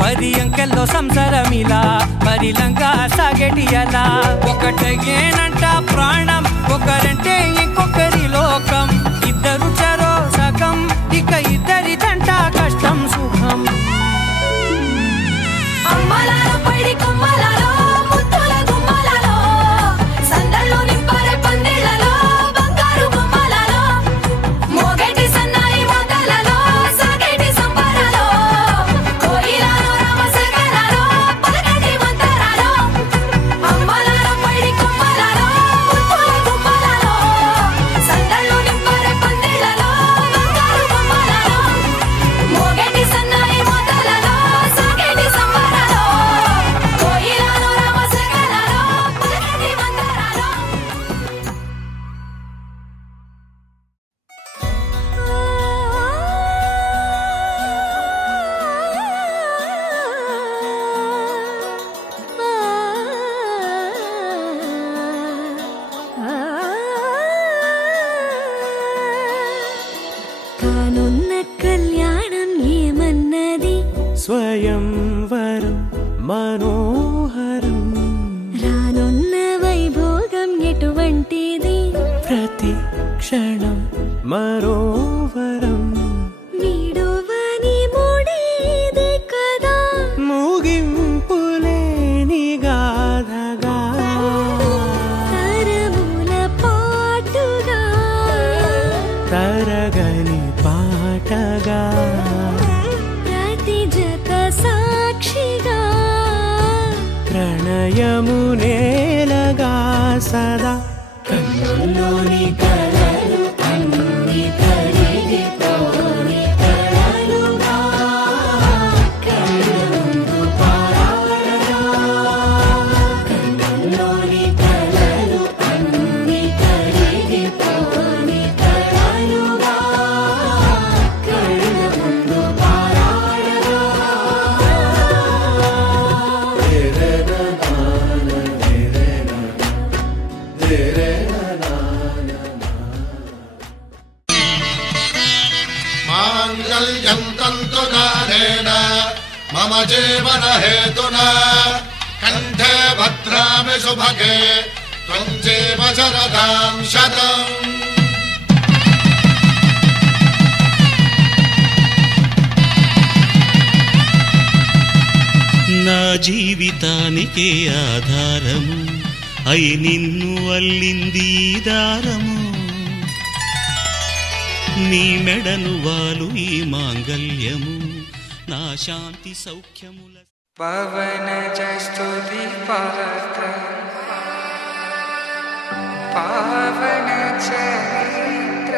10 అంకెల్లో సంసారమిలా పరిలంగా సాగేటి అలా ఒకటేనంట ప్రాణం ఒకరంటే ఇంకొకరి లోకం ఇద్దరు చరో సగం ఇక ఇద్దరిదంట కష్టం సుఖం అమ్మలాలో పైడి కొమ్మలలో ముద్దుల గుమ్మలలో సందళ్ళు నింపారే పందిళ్లలో బంగారు బొమ్మలలో మోగేటి సన్నాయి మోతలలో సాగేటి సంబరాలో కోయిలలో రామశకలలో పలకటి మంతరాలో అమ్మలాలో పైడి కొమ్మలలో ముద్దుల గుమ్మలలో సందళ్ళు నింపారే పందిళ్లలో బంగారు బొమ్మలలో మోగేటి సన్నాయి మోతలలో సాగేటి సంబరాలో కోయిలలో రామశకలలో పలకటి మంతరాలో కానున్న కళ్యాణం ఏమన్నది స్వయంవరం మనోహరం రానున్న వైభోగం ఎటువంటిది ప్రతి క్షణం మరోవరం వీడువని ముడిది కదా ముగింపులేని గాథగా తరముల పాటుగా తరగని పాటగా ప్రతి జత సాక్షిగా ప్రణయము నేలగా సదా కన్నుల్లోని కలలు అన్ని కరిగిపోని కలలుగా కళ్ళ ముందు పారాడగా కన్నుల్లోని కలలు అన్ని కరిగిపోని కలలుగా కళ్ళ ముందు పారాడగా మాంగళ్యం తంతునానేన మమ జీవన హేతునా కంఠే భద్రామి శుభగే త్వం జీవ శరదాం శతం నా జీవితానికే ఆధారము అయి నిన్ను అల్లింది దారము నీ మెడను వాలు ఈ మాంగళ్యము నా శాంతి సౌఖ్యముల పవన జస్తుతి పాత్ర పావన చరిత్ర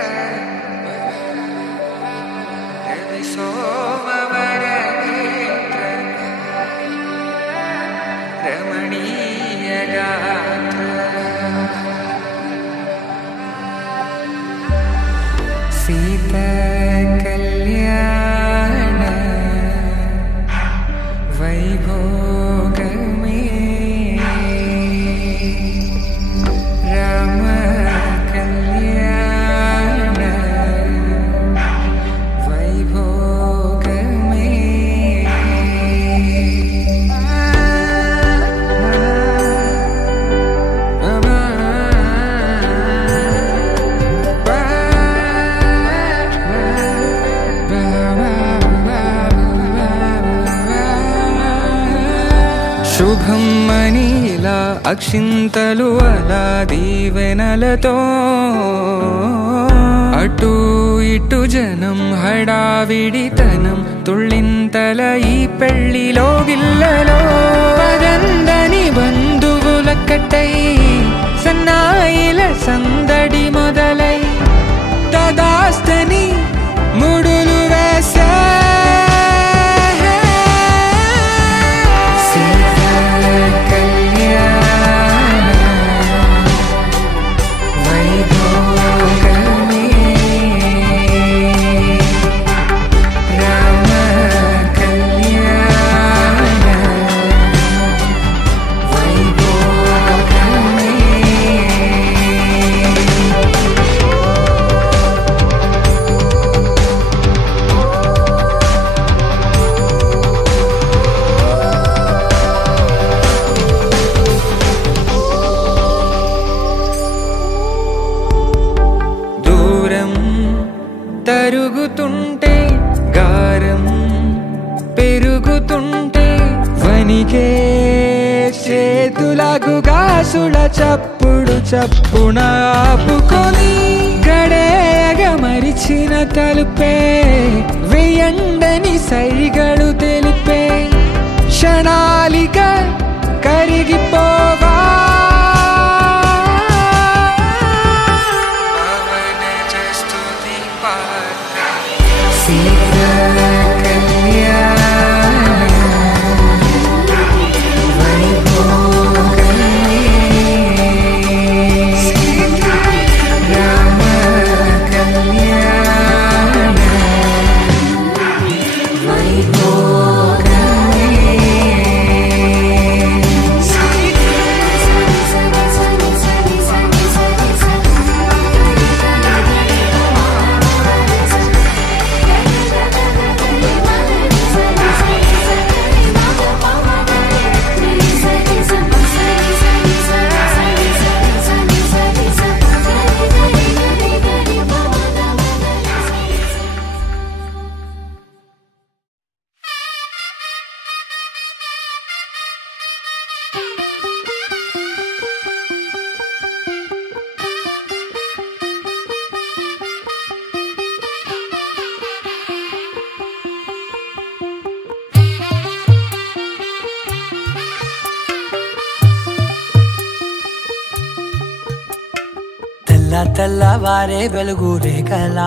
सीता कल्याण वैभोग में राम कल्याण वैभोग శుభం మనీలా అక్షింతలు అలా దీవెనలతో అటు ఇటు జనం హడావిడితనం తుళ్ళింతల ఈ పెళ్లిలో గిల్లలో పదందని బంధువుల కట్టై సన్నాయిల సందడి మొదలై తదాస్తని ముడులు వేసే తరుగుతుంటే గారం పెరుగుతుంటే వనికే చేతులకు గాసుల చప్పుడు చప్పున ఆపుకొని గడేగ మరిచిన తలుపే వెయ్యండని సైగలు తెలిపే క్షణాలిక కరిగిపోవా తెల్లవారే వెలుగు రేఖలా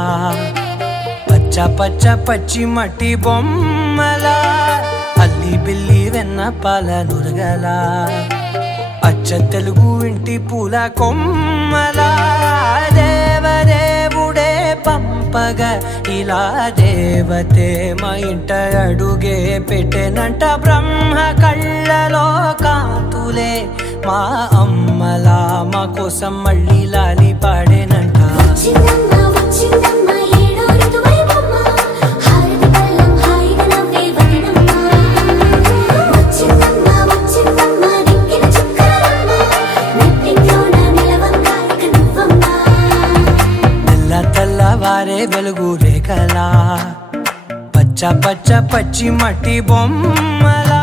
పచ్చ పచ్చ పచ్చి మట్టి బొమ్మలా అల్లి బిల్లి వెన్న పాల నురగలా అచ్చ తెలుగు ఇంటి పూల కొమ్మలా దేవదేవుడే పంపగా ఇలా దేవతే మా ఇంట అడుగే పెట్టెనంట బ్రహ్మ కళ్ళలో కాంతులే మా అమ్మలా మా కోసం మళ్ళీ లాలి పాడేనంట తెల్లవారే వెలుగు రేఖలా పచ్చ పచ్చ పచ్చి మట్టి బొమ్మలా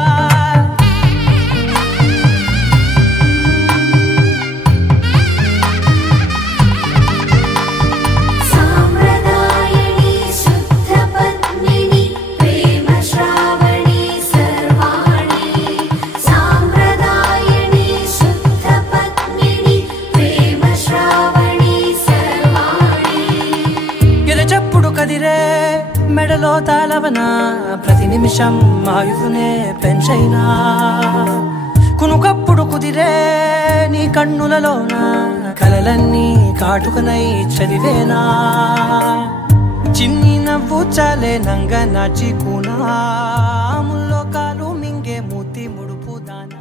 మెడలో తాళవన ప్రతి నిమిషం ఆయువునే పెంచైనా కునుకప్పుడు కుదిరే కన్నులలోన కలలన్నీ కాటుకనై చదివేనా చిన్ని నవ్వు చాలే నంగ నాచికునా ముల్లోకాలు మింగే మూతి ముడుపు దానా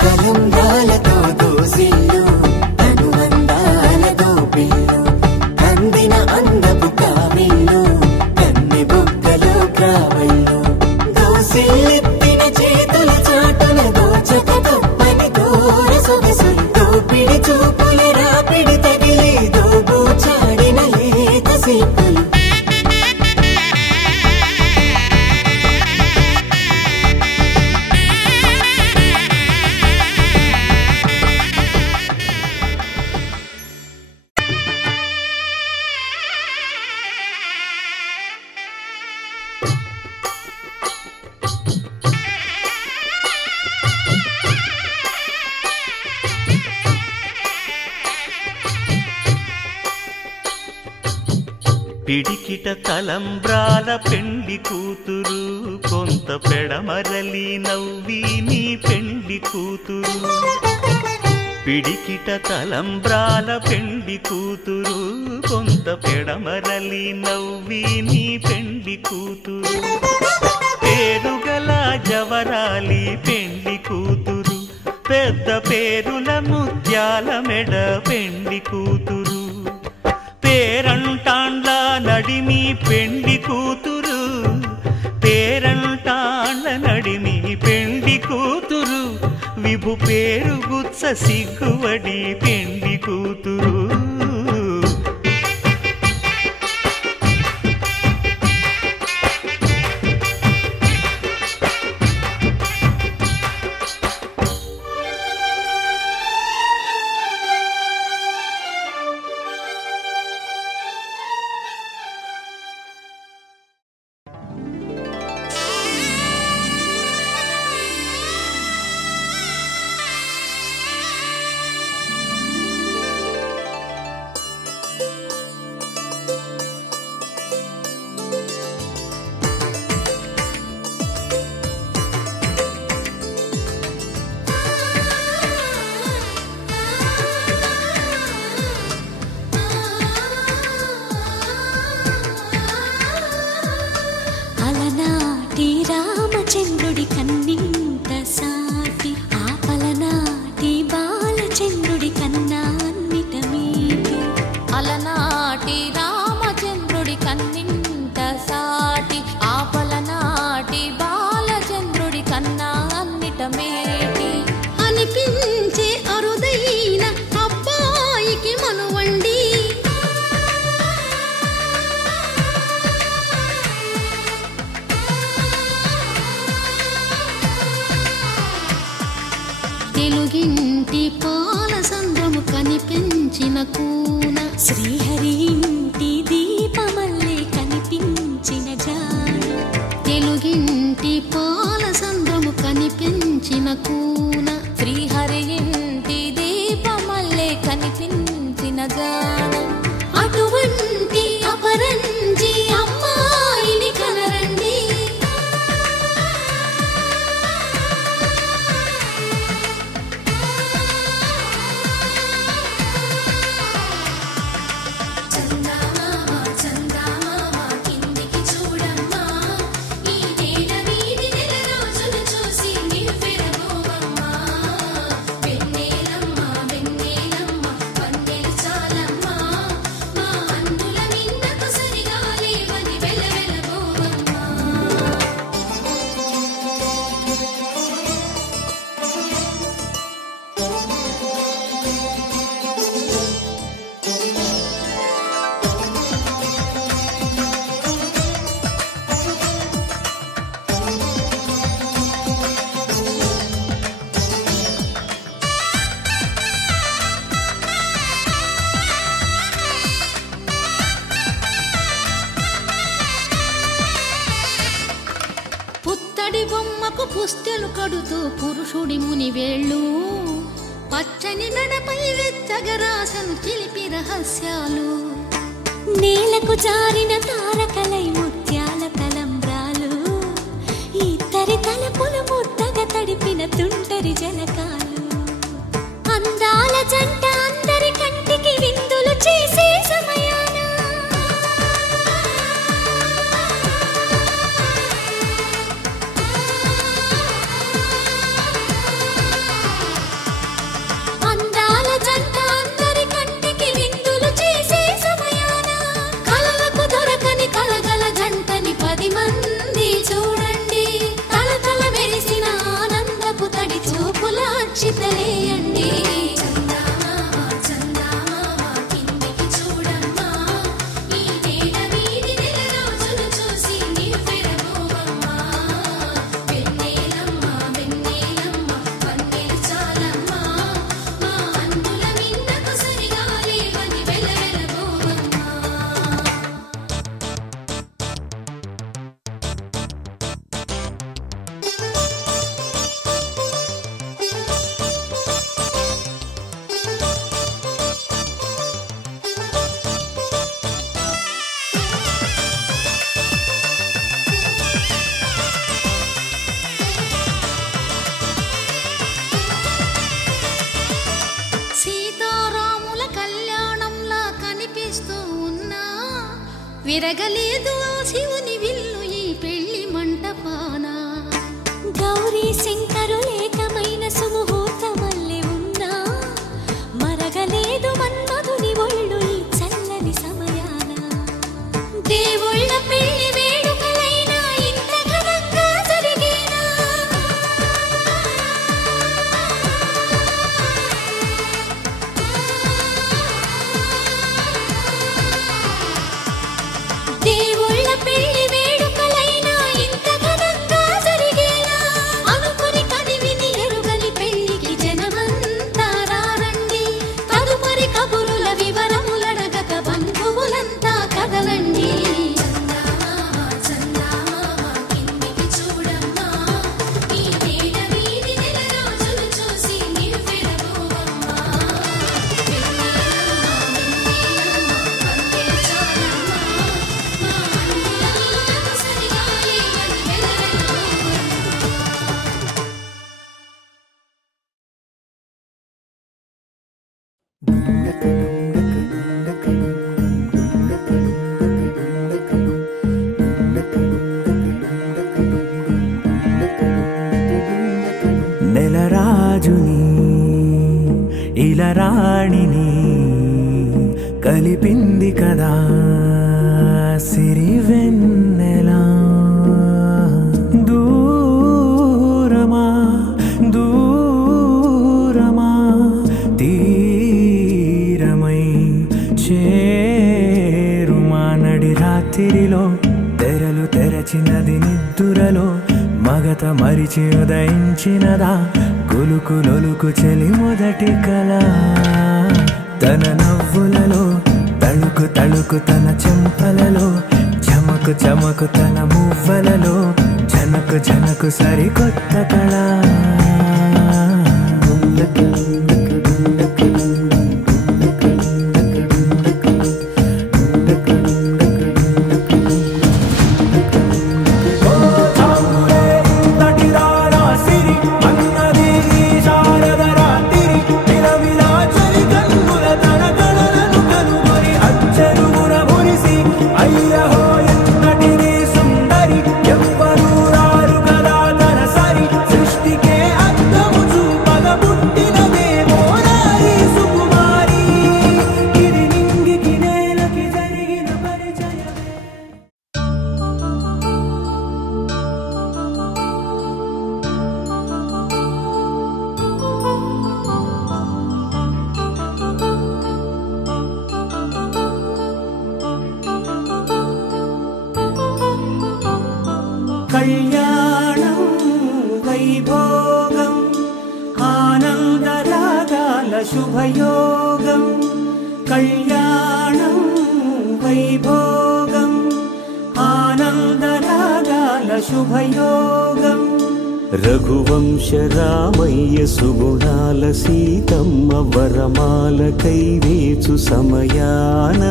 కలంగాలతో దోసిల్లు అనువందాలతో పిల్లు అందిన అందపు కావిల్లు కన్ని బుక్కలు గ్రావళ్ళు దోసిల్లెత్తిన చేతుల చాటున దోచక తప్పని దూర సొగసులు దోపిడి చూపుల రాపిడి తగిలి దోబూచాడిన లేత సీపులు పిడికిట తలంబ్రాల పెండి కూతురు కొంత పెడమరలి నవ్వి నీ పెండి కూతురు పిడికిట తలంబ్రాల పెండి కూతురు కొంత పెడమరలి నవ్వి నీ పెండి కూతురు పేరుగల జవరాలి పెండి కూతురు పెద్ద పేరుల ముత్యాల మెడ పెండి కూతురు పేరంటాండ్ల నడిమి పెండి కూతురు పేరంటాండ్ల నడిమి పెండి కూతురు విభు పేరు గుత్స సిగ్గువడి పెండి కూతురు అలనాటి రామచంద్రుడి కన్నింత సాటి ఆపలనాటి బాలచంద్రుడి కన్నా అన్నిట మీటి అలనాటి రామచంద్రుడి కన్నింత సాటి ఆపలనాటి బాలచంద్రుడి కన్నా అన్నిట మేటి అనిపించే అరుదైన అబ్బాయికి మనువండి తెలుగింటి పాల సంద్రము కనిపించిన కూన శ్రీహరి ఇంటి దీపమల్లే కనిపించిన జాడ తెలుగింటి పాల సంద్రము కనిపించిన కూన శ్రీహరి ఇంటి దీపమల్లే కనిపించిన జాడ అటువంటి అపరంజి అమ్మాయిని కనరండి చందమామ చందమామ కిందికి చూడమ్మా ఈ నేల వీధి నెల రోజులు చూసి నివ్వెరబోవమ్మా వెన్నెలమ్మ వెన్నెలమ్మ వన్నెలు చాలమ్మా మా అందుల మిన్నకు సరిగా లేవని వెలవెలబోవమ్మా పుత్తడి బొమ్మకు పుస్తెలు కడుతూ పురుషుడి ముని వేళ్ళు పచ్చని మెడపై వెచ్చగరాసను చిలిపి రహస్యాలు నేలకు జారిన తారకలై ముత్యాల తలంబ్రాలు ఇద్దరి తలపులు ముద్దగా తడిపిన తుంటరి జలకాలు అందాల జంట అందరి కంటికి విందులు చేసే సమయాన అందాల జంట అందరి కంటికి విందులు చేసే సమయాన కలలకు దొరకని కలగల జంటని 10 మంది చూడండి తలతల మెరిసిన ఆనందపు తడి చూపుల అక్షితలేయండి సీతారాముల కళ్యాణంలా కనిపిస్తూ ఉన్నా విరగలేదు ఆ శివుని విల్లు ఈ పెళ్లి మంటపాన గౌరీ శంకరులేకమైన సుముహూర్తమల్లె ఉన్నా మరగలేదు మన్మధుని ఒళ్ళు ఈ చల్లని సమయాన దేవుళ్ళ పెళ్లి వేడుకలైనా ఇంత ఘనంగా జరిగేనా దేవుళ్ళ పెళ్లి వేడుకలైనా ఇంత ఘనంగా జరిగేలా అనుకుని కదివిని ఎరుగని పెళ్లికి జనమంతా రారండి తదుపరి కబురుల వివరములడగక బంధువులంతా కదలండి నెలరాజుని ఇలరాణిని కలిపింది కదా సిరివెన్నెలా దూరమా దూరమా తీరమై చేరుమా నడి రాత్రిలో తెరలు తెరచినది నిద్దురలో మగత మరిచి ఉదయించినదా కులుకు లొలుకు చెలి మొదటి కళ తన నవ్వులలో తళుకు తళుకు తన చెంపలలో చమకు చమకు తన మువ్వలలో జనకు జనకు సరికొత్త కళ కళ్యాణం వైభోగం ఆనందరాగాల శుభయోగం కళ్యాణం వైభోగం ఆనందరాగాల శుభయోగం రఘువంశ రామయ్య సుగుణాల సీతమ్మ వరమాల కైవేచు సమయాన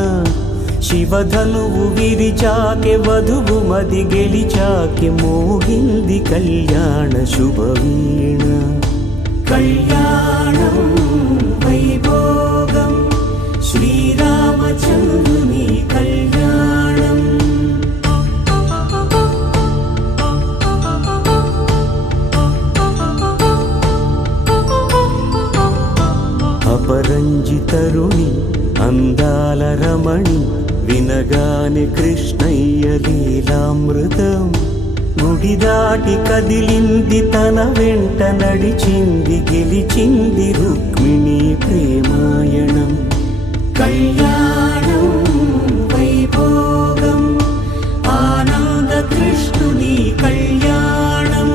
శివధనువు విరిచాకె వధువు మది గెలిచాకె మోగింది కళ్యాణ శుభవీణ. కళ్యాణం వైభోగం శ్రీరామచంద్రుని కళ్యాణం. అపరంజితరుణి అందాల రమణి వినగానే కృష్ణయ్య లీలామృతం. గుడి దాటి కదిలింది తన వెంట నడిచింది గెలిచింది రుక్మిణి ప్రేమాయణం. కళ్యాణం వైభోగం ఆనంద కృష్ణుని కళ్యాణం.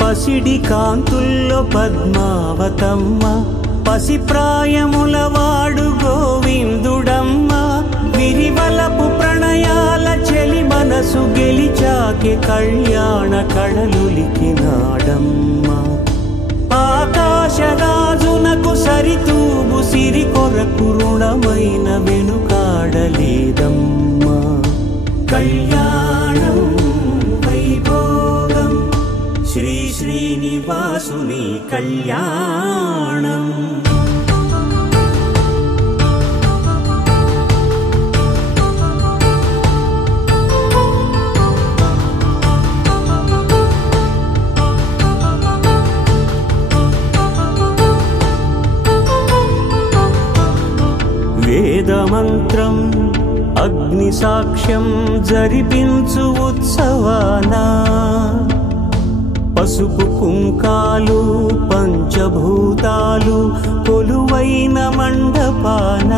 పసిడి కాంతుల్లో పద్మావతమ్మ పసిప్రాయముల వాడు గోవిందుడమ్మ. విరివలపు ప్రణయాల చెలి మనసు గెలిచాకె కళ్యాణ కళలులికినాడమ్మ. ఆకాశరాజునకు సరితూగు సిరి కొరకు రుణమైన వెనుకాడలేదమ్మ. కళ్యాణం వైభోగం శ్రీ శ్రీనివాసుని కళ్యాణం. వేదమంత్రం అగ్ని సాక్ష్యం జరిపించు ఉత్సవానా. పసుపు కుంకాలు పంచభూతాలు కొలువైన మండపాన.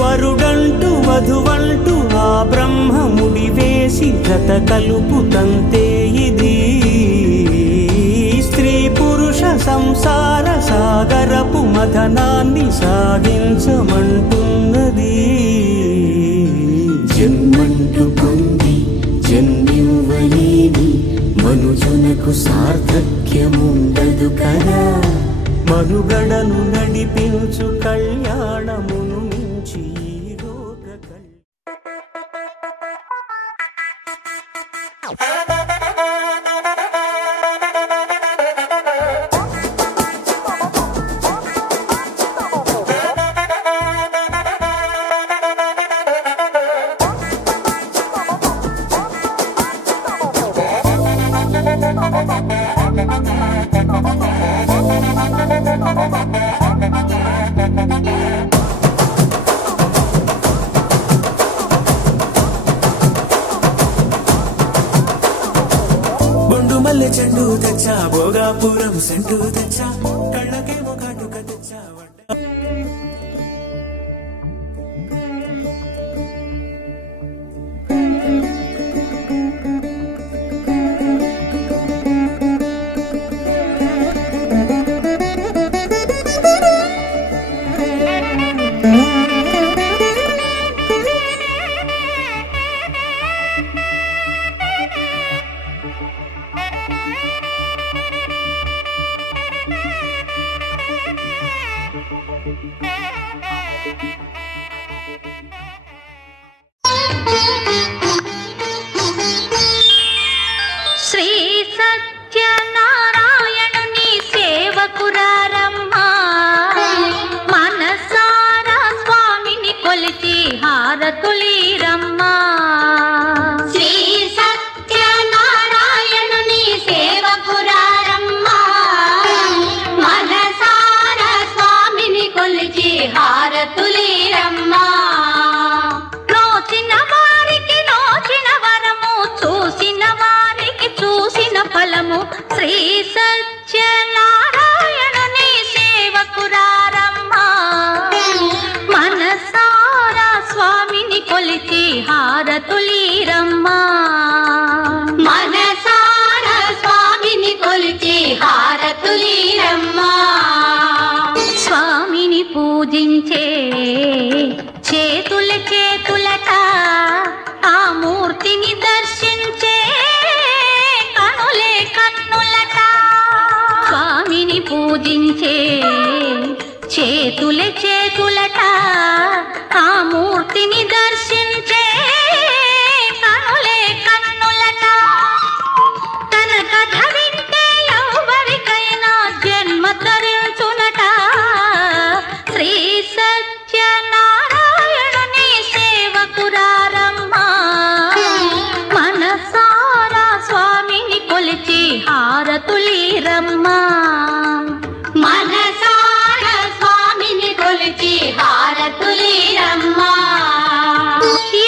వరుడంటూ వధువంటూ ఆ బ్రహ్మముడి వేసి జత కలుపుతంతే ఇది. స్త్రీ పురుష సంసార సాగరపు మథనాన్ని సాగించమంటున్నది. జన్మంటూ పొంది జన్మివ్వలేని మనుజునకు సార్థక్యముండదు కదా. మనుగడను నడిపించు కళ్యాణమును మించి లోక బొండు మల్లె చెండు తెచ్చా భోగాపురం సెంటు తెచ్చా కళ్ళకేమో కాటుక తెచ్చా. శ్రీ సత్యనారాయణుని సేవకురారమ్మా. మనసారా స్వామిని కొలిచి హారతులీరమ్మా. శ్రీ సత్యనారాయణుని సేవకురారమ్మా. మనసారా స్వామిని కొలిచి హారతులీరమ్మా. నోచిన వారికి నోచిన వరము, చూసిన వారికి చూసిన ఫలము. శ్రీ సత్యనారాయణుని సేవకురారమ్మా. మనసారా స్వామిని కొలిచి హారతులీరమ్మా. మనసారా స్వామిని కొలిచి హారతులీరమ్మా. స్వామిని పూజించే చేతుల చేతులట, ఆ మూర్తిని దర్శించే చేతులే చేతులట ఆ మూర్తిని దర్శించే కనులే కన్నులట తన కథ వింటే ఎవరికైనా జన్మ తరించునట శ్రీ సత్యనారాయణుని సేవకురారమ్మా మనసారా స్వామిని కొలిచి హారతులీరమ్మా మనసారా స్వామిని కొలిచి హారతులీరమ్మా ఏ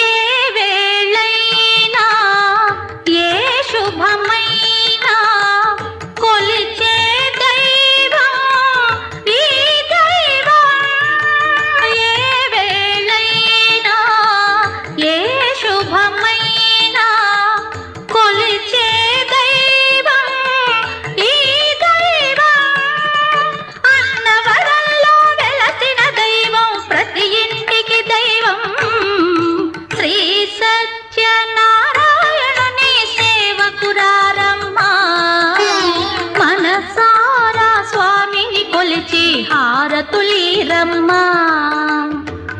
వేళైనా ఏ శుభమైనా కొలిచే దైవం ఈ దైవం ఏ వేళైనా ఏ శుభమైనా కొలిచే దైవం ఈ దైవం అన్నవరంలో వెలసిన దైవం ప్రతి ఇంటికి దైవం శ్రీ సత్యనారాయణుని సేవకురారమ్మా మనసారా స్వామిని కొలిచి హారతులీరమ్మా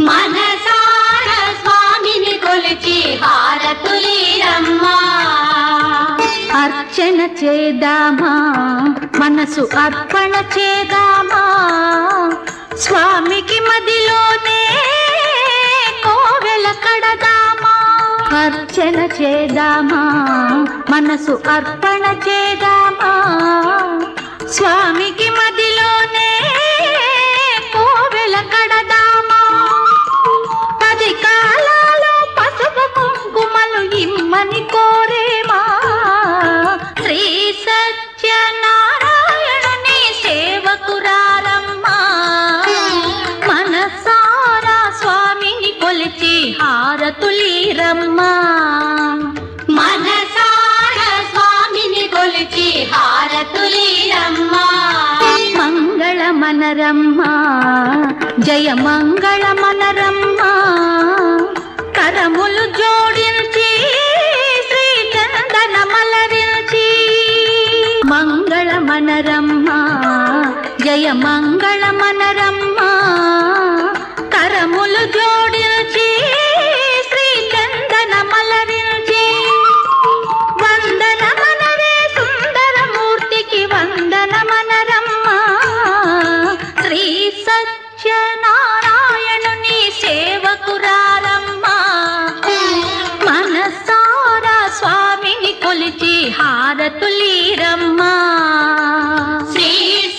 మనసారా స్వామిని కొలిచి హారతులీరమ్మా అర్చన చేద్దామా మనసు అర్పణ చేద్దామా స్వామికి మదిలోనే కోవెల కడదామా అర్చన చేద్దామా మనసు అర్పణ చేద్దామా స్వామికి మదిలోనే కోవెల కడదామా 10 కాలాలు పసుపు కుంకుమలు ఇమ్మని కోరేమా శ్రీ సత్యనారాయణుని సేవకురారమ్మా మనసారా స్వామిని కొలిచి హారతులీరమ్మా మనసారా స్వామిని కొలిచి హారతులీరమ్మా మంగళమనరమ్మా జయ మంగళమనరమ్మా కరములు జోడించి శ్రీ చందనమలరించి మంగళమనరమ్మా జయ మంగళమనరమ్మా కరములు జోడించి శ్రీ చందనమలరించి వందనమనరే సుందరమూర్తికి వందనమనరమ్మా శ్రీ సత్యనారాయణుని సేవకురారమ్మా మనసారా స్వామిని కొలిచి హారతులీరమ్మా శ్రీ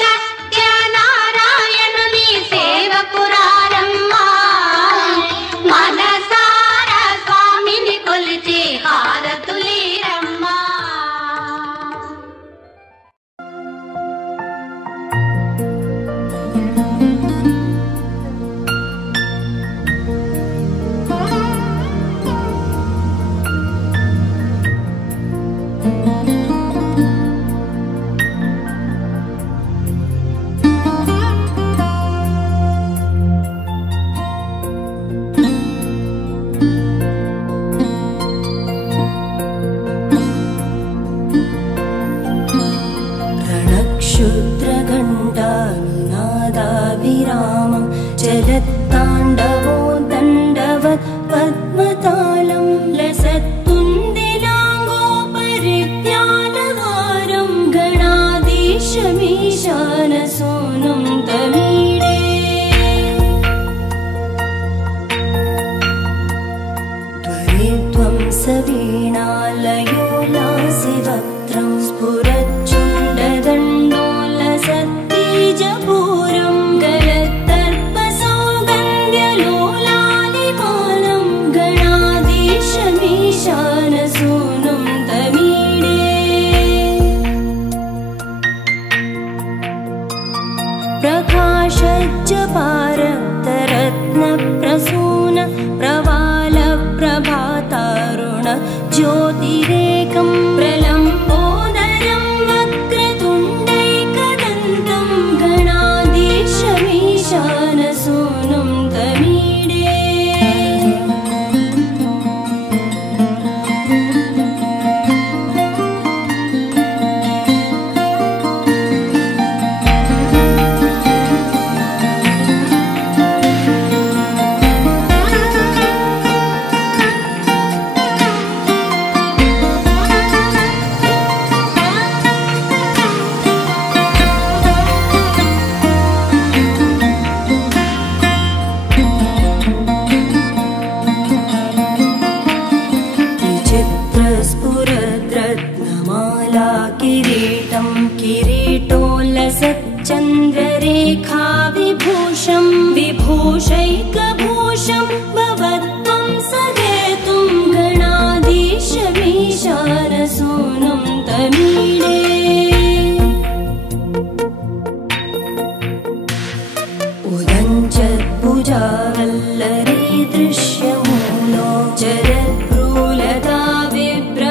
సత్యనారాయణుని సేవకురారమ్మా మనసారా స్వామిని కొలిచి హారతులీరమ్మా रणक्षुद्रघण्टानिनादाभिरामं जलत्ताण्डवो दण्डवत् पद्मतालं लसत्तुन्दिलाङ्गोपरिज्ञानहारं गणाधीशमीशानसूनुं तमीडे त्वरित्वं सवीणालयो लासिवक्त्रं स्फुरच्चुण्डदण्डोलसत्तेजपूरं गलत्तर्पसौगन्ध्यलोलालिमानं गणाधीशमीशानसूनुं तमीडे माला किरीटं किरीटोल्लसच्चन्द्ररेखा विभूषं विभूषैकभूषं भवत्वं सहेतुं गणाधीशमीशानसूनुं तमीडे उदञ्चत्भुजावल्लरी दृश्यमूलो जरत्प्रूलता विभ्रमप्राजदक्षं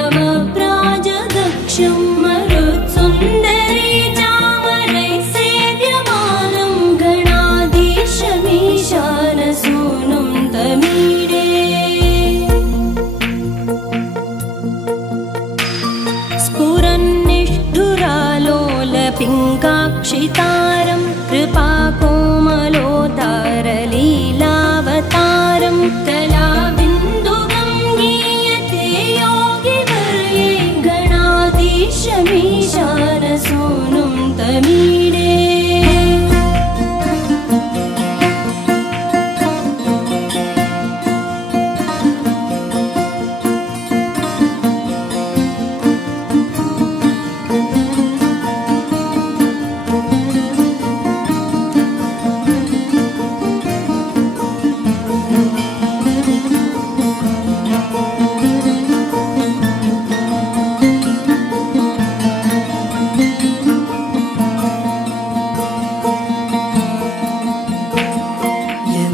मरुत्सुन्दरी चामरैः सेव्यमानं गणाधीशमीशानसूनुं तमीडे स्फुरन्निष्ठुरालोलपिङ्गाक्षितारं कृपाकोमलोदारलीलावतारं कलाबिन्दुगं गीयते योगिवर्ये गणाधीशमीशानसूनुं तमीडे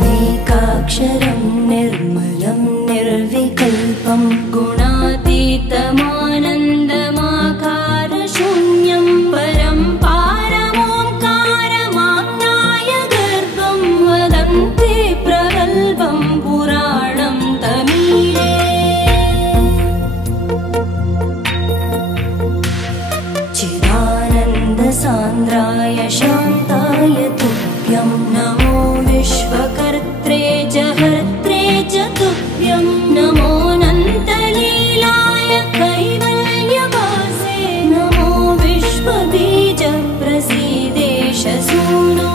यमेकाक्षरं निर्मलं निर्विकल्पं गुणातीतमानन्दमाकारशून्यं परं पारमोङ्कारमाज्ञाय गर्भं वदन्ति प्रगल्भं पुराणं तमीडे चिदानन्दसान्द्राय शान्ताय तुभ्यं नमो विश्वकर्त्रे जहर्त्रे च तुभ्यं नमोऽनन्तलीलाय कैवल्यवासे नमो विश्वबीजप्रसीदेश सूनो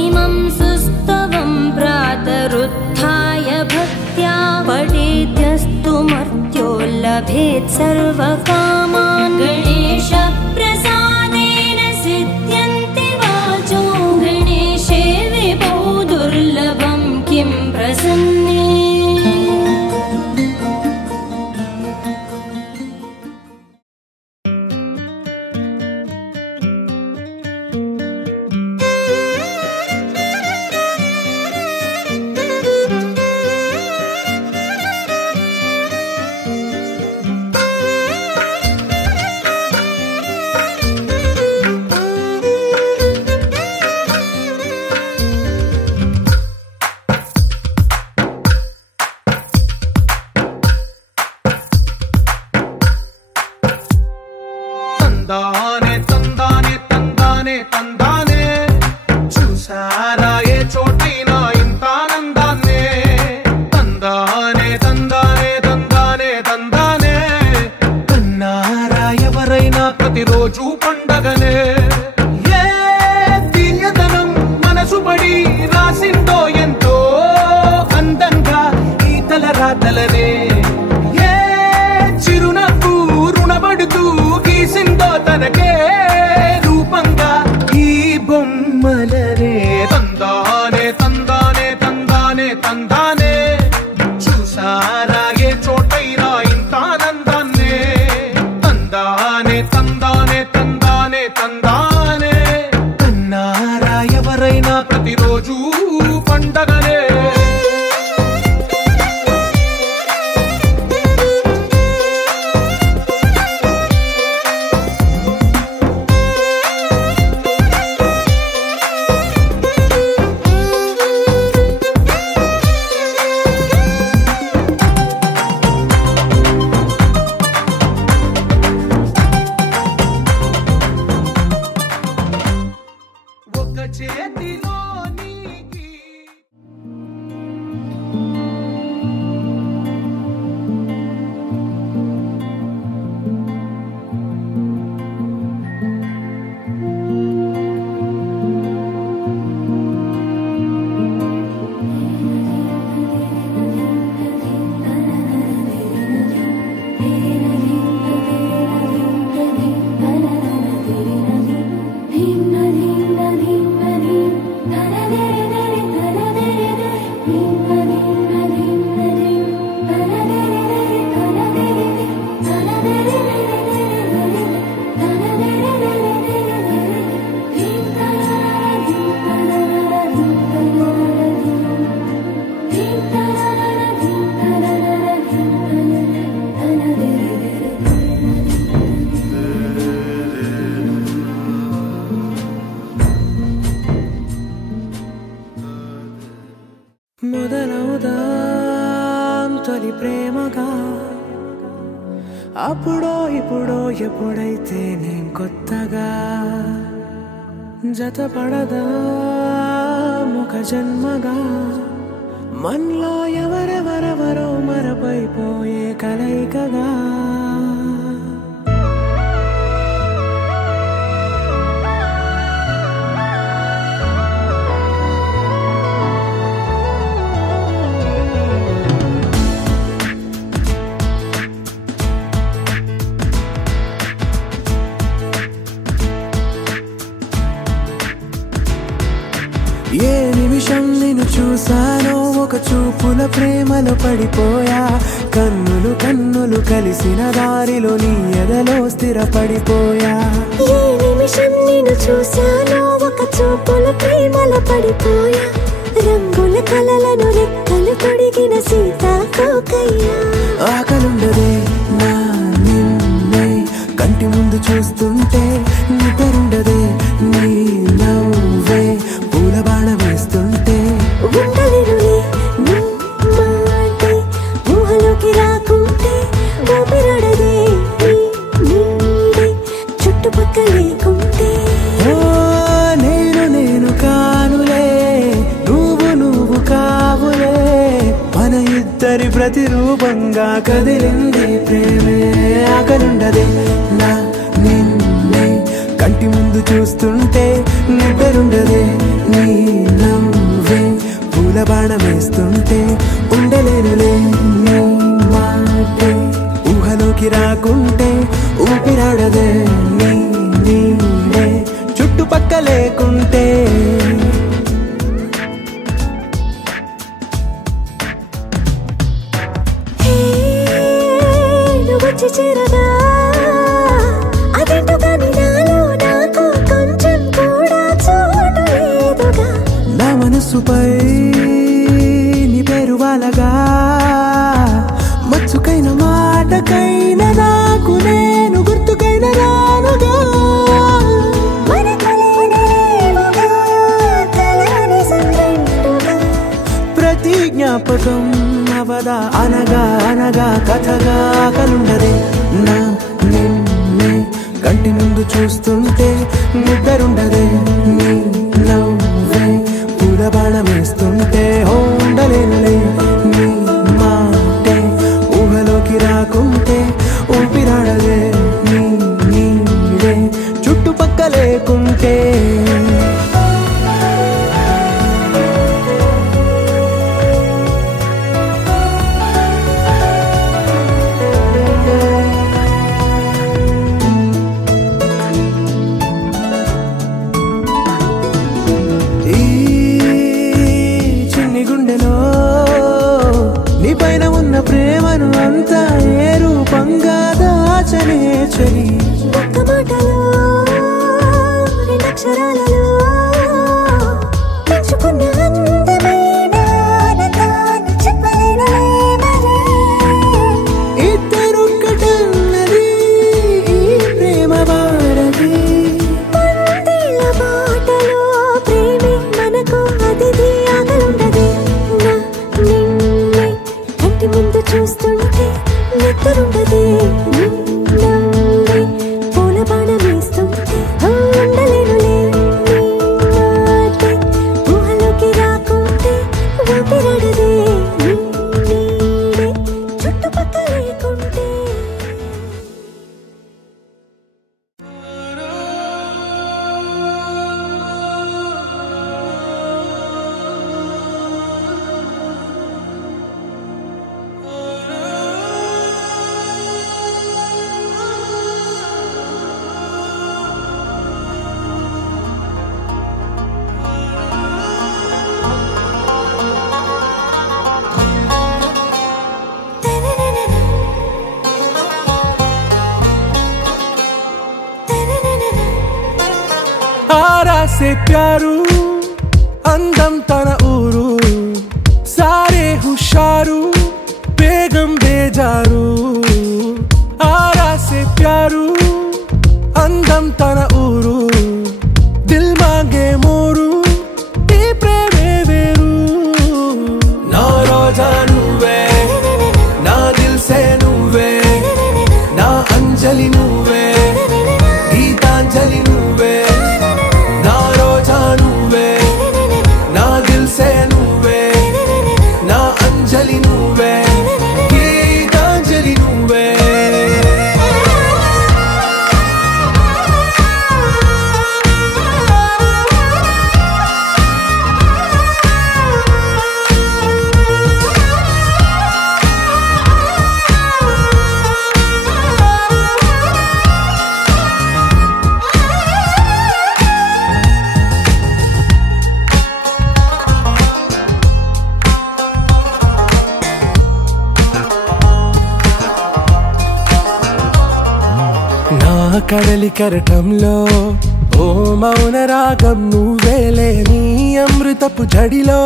इमं सुस्तवं प्रातरुत्थाय भक्त्या पठेद्यस्तु मर्त्यो लभेत् सर्वकामान् गणेशप्रसादेन सिद्ध्यन्ति वाचो गणेशे विभो दुर्लभं किं प्रसन्ने తందానే తందానే తందానే తందానే చూసారా ఏ చోటైనా ఇంత ఆనందాన్నే తందానే తందానే తందానే తందానే కన్నారా ఎవరైనా ప్రతిరోజు పండగనే ఏ తీయదనం మనసు పడి రాసిందో ఎంతో అందంగా ఈ తలరాతలనే ఏ చిరునవ్వు రుణపడుతూ గీసిందో తనకే రూపంగా ఈ బొమ్మలనే తందానే తందానే తందానే తందానే చూసారా ఏ చోటైనా ఇంత ఆనందాన్నే తందానే తందానే తందానే తందానే కన్నారా ఎవరైనా ప్రతిరోజు పండగనే ప్రేమగా అప్పుడో ఇప్పుడో ఎప్పుడైతే నేను కొత్తగా జతపడదా ముఖ జన్మగా మనలో ఎవరెవరెవరో మరపైపోయే కలయికగా ఏ నిమిషం నిన్ను చూసానో ఒక చూపుల ప్రేమలో పడిపోయా కన్నులు కన్నులు కలిసిన దారిలో నీ ఎదలో స్థిరపడిపోయా ఏ నిమిషం నిన్ను చూసానో ఒక చూపుల ప్రేమలో పడిపోయా రంగుల కలలను రెక్కలు తొడిగిన సీతాకోకయ్యా ఆకలుండదే నా నిన్నే కంటి ముందు చూస్తుంటే నిద్రుండదే నీ నవ్వే పూల బాణ వేస్తుంటే ఉండలేనులే నీ మాటే ఊహలోకి రాకుంటే ఊపిరాడదే నీ నీడే చుట్టుపక్కల లేకుంటే నేను కానులే నువ్వు కావులే మన ఇద్దరి ప్రతిరూపంగా కదిలింది ప్రేమే ఆకలుండదే నా నిన్నే కంటి ముందు చూస్తుంటే నిద్రుండదే నీ నవ్వే పూల బాణం వేస్తుంటే ఉండలేనులే నీ మాటే ఊహలోకి రాకుంటే ఊపిరాడదే నీ నీడే చుట్టుపక్క లేకుంటే వచ్చి చేరగా అదేంటో కానీ నాలో నాకు కొంచెం కూడా చోటు లేదుగా నా మనసుపై నీ పేరు వాలగా మచ్చుకైన మాటకైన నాకు నేను గుర్తుకైన రానుగా ప్రతి జ్ఞాపకం అవదా అనగా అనగా కథగా కలుండదే నా నిన్నే కంటి ముందు చూస్తుంటే నిద్రుండదే నీ నవ్వే పూల బాణం వేస్తుంటే ఉండలేనులే నీ మాటే ఊహలోకి రాకుంటే ఊపిరాడదే నీ నీడే చుట్టుపక్క లేకుంటే ప్రేమను అంతా ఏ రూపంగా దాచనే చలి ఒక్క మాటలో రెండక్షరాలలో పెంచుకున్న అందమైన ఆనందాన్ని చెప్పలేనులే మరి ఇద్దరొక్కటన్నది ఈ ప్రేమ వారది వందేళ్ల బాటలో ప్రేమే మనకు అతిథి ఆగలుండదే నా నిన్నే కంటి ముందు చూస్తుంటే నిద్రుండదే నవ్వే పూల బాణం వేస్తుంటే ఉండలేనులే నీ మాటే ఊహలోకి రాకుంటే ఊపిరాడదే నీ నీడే చుట్టుపక్కల లేకుంటే आरा से प्यारू అందం తన ఊరు సారే హుషారు బేగం బేజారు ఆరా సే ప్యారు అందం తన ఊరు దిల్ మాంగే మోరు ఈ ప్రేమే వేరు నా రోజా నువ్వే నా దిల్ సే అంజలి నువ్వే గీతాంజలి నువ్వే నా రోజా నువ్వే నా దిల్సే నువ్వే నా అంజలి నువ్వే గీతాంజలి నువ్వే కడలి కెరటంలో ఓ మౌన రాగం నువ్వేలే నీ అమృతపు జడిలో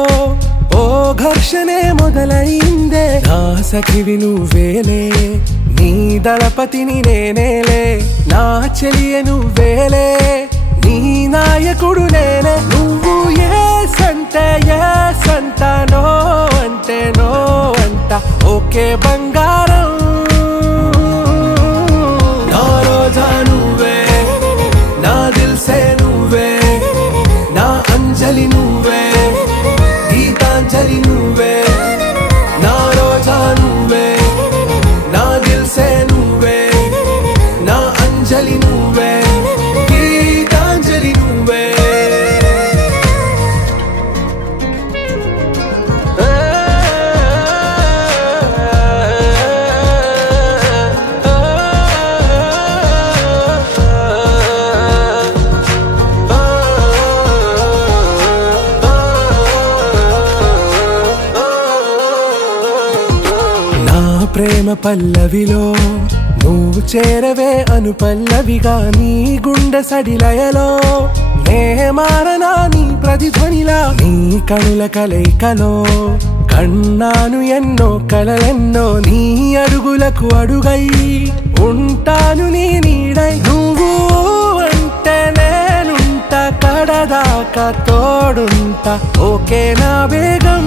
ఓ ఘర్షణే మొదలైందే నా సఖివి నువ్వేలే నీ దళపతిని నేనేలే నా చెలియ నువ్వేలే నీ నాయకుడు నేనే నువ్వు ఏ సంట నో అంటే నో అంట ఓకే బంగారం నా రోజా నువ్వే నా దిల్సే నువ్వే నా అంజలి నువ్వే గీతాంజలి నువ్వే నా రోజా నువ్వే నా దిల్సే నువ్వే నా అంజలి నువ్వే గీతాంజలి నువ్వే ప్రేమ పల్లవిలో నువ్వు చేరవే అను పల్లవిగా నీ గుండె సడిలయలో నే మారనా నీ ప్రతిధ్వనిలా నీ కనుల కలయికలో కన్నాను ఎన్నో కలలెన్నో నీ అడుగులకు అడుగై ఉంటాను నీ నీడై నువ్వు అంటే నేనుంట కడదాకా తోడుంటా ఓకే నా బేగం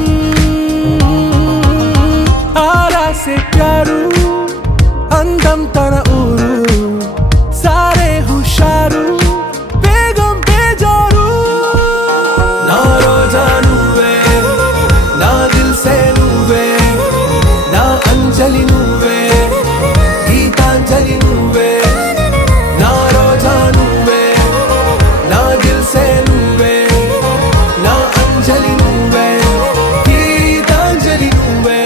आरा से प्यारू अंदम तन ऊरू सारे हुशारू बेगम बेजारू ना रोजा నువ్వే నా దిల్సే నువ్వే నా అంజలి నువ్వే గీతాంజలి నువ్వే నా రోజా నువ్వే నా దిల్సే నువ్వే నా అంజలి నువ్వే గీతాంజలి నువ్వే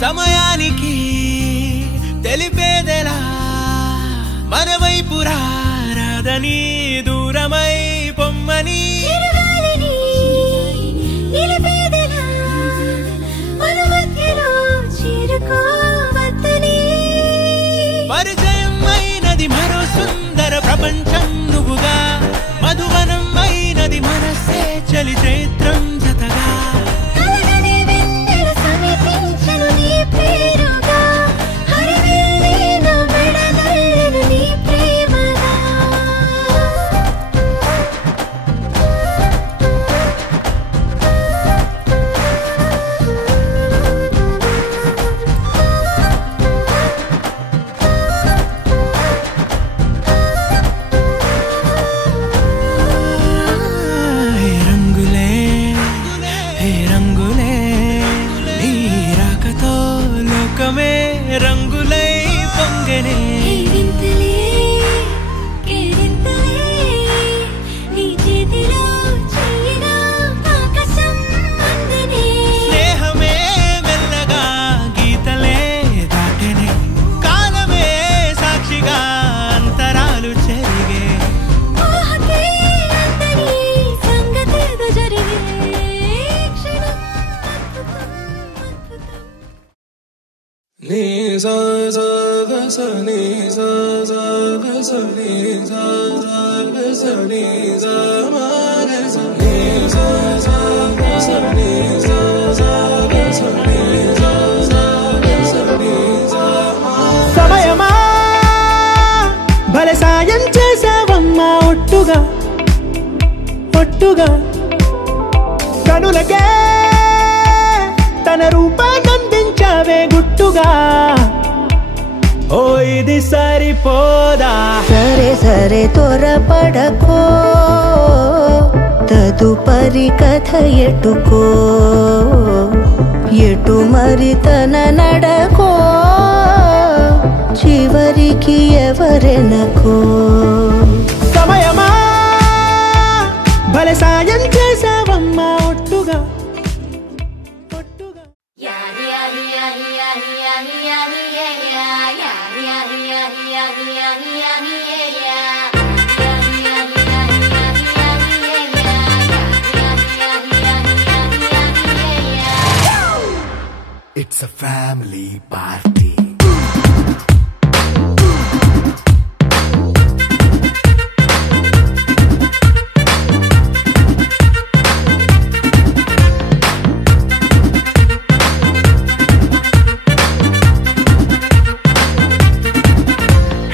సమయానికి తెలిపేదెలా మన వైపు రాదని దూరమై పొమ్మని నిలిపేదెలా మన మధ్యలో చేరుకోవద్దని పరిచయం అయినది మరో సుందర ప్రపంచం నువ్వుగా మధువనం అయినది మనసే చలి చైత్రం జతగా కలగని వెన్నెల సమీపించను నీ పేరుగా హరివిల్లే నా మెడదల్లెను నీ ప్రేమగా రంగులై పొంగనే కేరింతలే నీ చేతిలో చెయ్యిగా ఆకాశం అందనే స్నేహమే మెల్లగా గీతలే దాటనే కాలమే సాక్షిగా అంతరాలు చెరిగే ఊహకే అంతని సంగతేదో జరిగే క్షణం నీ సా సా స నీ సా సా స నీ సా సా స నీ సా మా రే స నీ సా సా స నీ సా సా స నీ సా సా స నీ సా సమయమా భలే సాయం చేసావమ్మా ఒట్టుగా కనులకే తన రూపాన్నందించావే గుట్టుగా ఓ ఇది సరిపోదా సరే సరే త్వరపడకో తదుపరి కథ ఎటుకో ఎటు మరి తన నడకో చివరికి ఎవరెనకో సమయమా భలే సాయం చేసావమ్మా ఒట్టుగా It's a family party.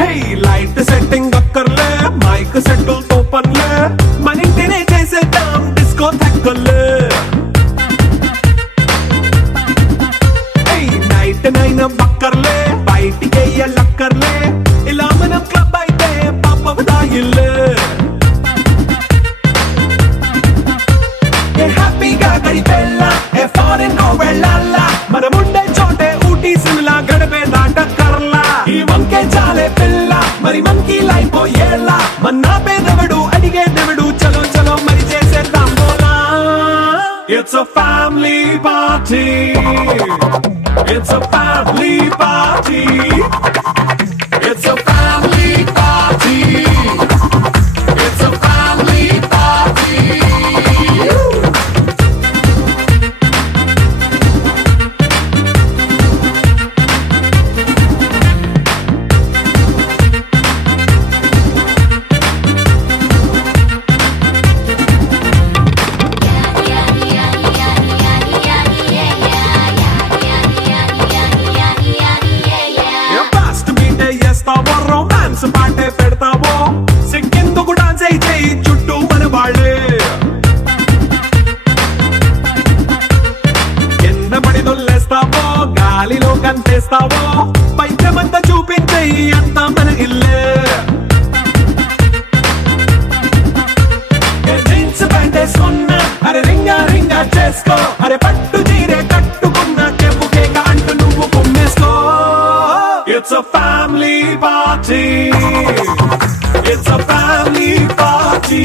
Hey, light setting అక్కర్లే మైక్ సెట్టుల్ తో పర్లే మన ఇంటినే చేసేద్దాం డిస్కో థక్కర్లే నైన్ బక్కర్లే బయటికి లక్కర్లే ఇలా మనం క్లబ్ అయితే పాపం దాయిల్లే హ్యాపీగా గడిపెళ్ళ ఏ ఫారెన్ నో వెళ్ళాల మనముండే చోటే ఊటీ సిమ్లా గడిపే దాటక్కర్లా ఈ వంకే చాలే పిల్ల మరి మంకీ లైఫ్ ఏళ్ళ మన్నా పేదవడు అడిగేదెవడు చలో చలో మరి చేసేద్దాం బోలా It's a family party. It's a family party. It's a family party. It's a family party. Romance పాటే పెడతావో సిగ్గెందుకు డాన్స్ అయితే చుట్టూ మన వాళ్ళే కింద పడి దొల్లేస్తావో గాలిలో కంటేస్తావో పైద్యమంతా చూపించే అంతా మన ఇల్లే జీన్స్ ప్యాంట్ వేసుకున్నా అరే రింగా రింగా చేసుకో అరే పట్టు చీరే కట్టుకున్నా చెప్పు కేక అంటూ నువ్వు కుమ్మేసుకో It's a family party. It's a family party.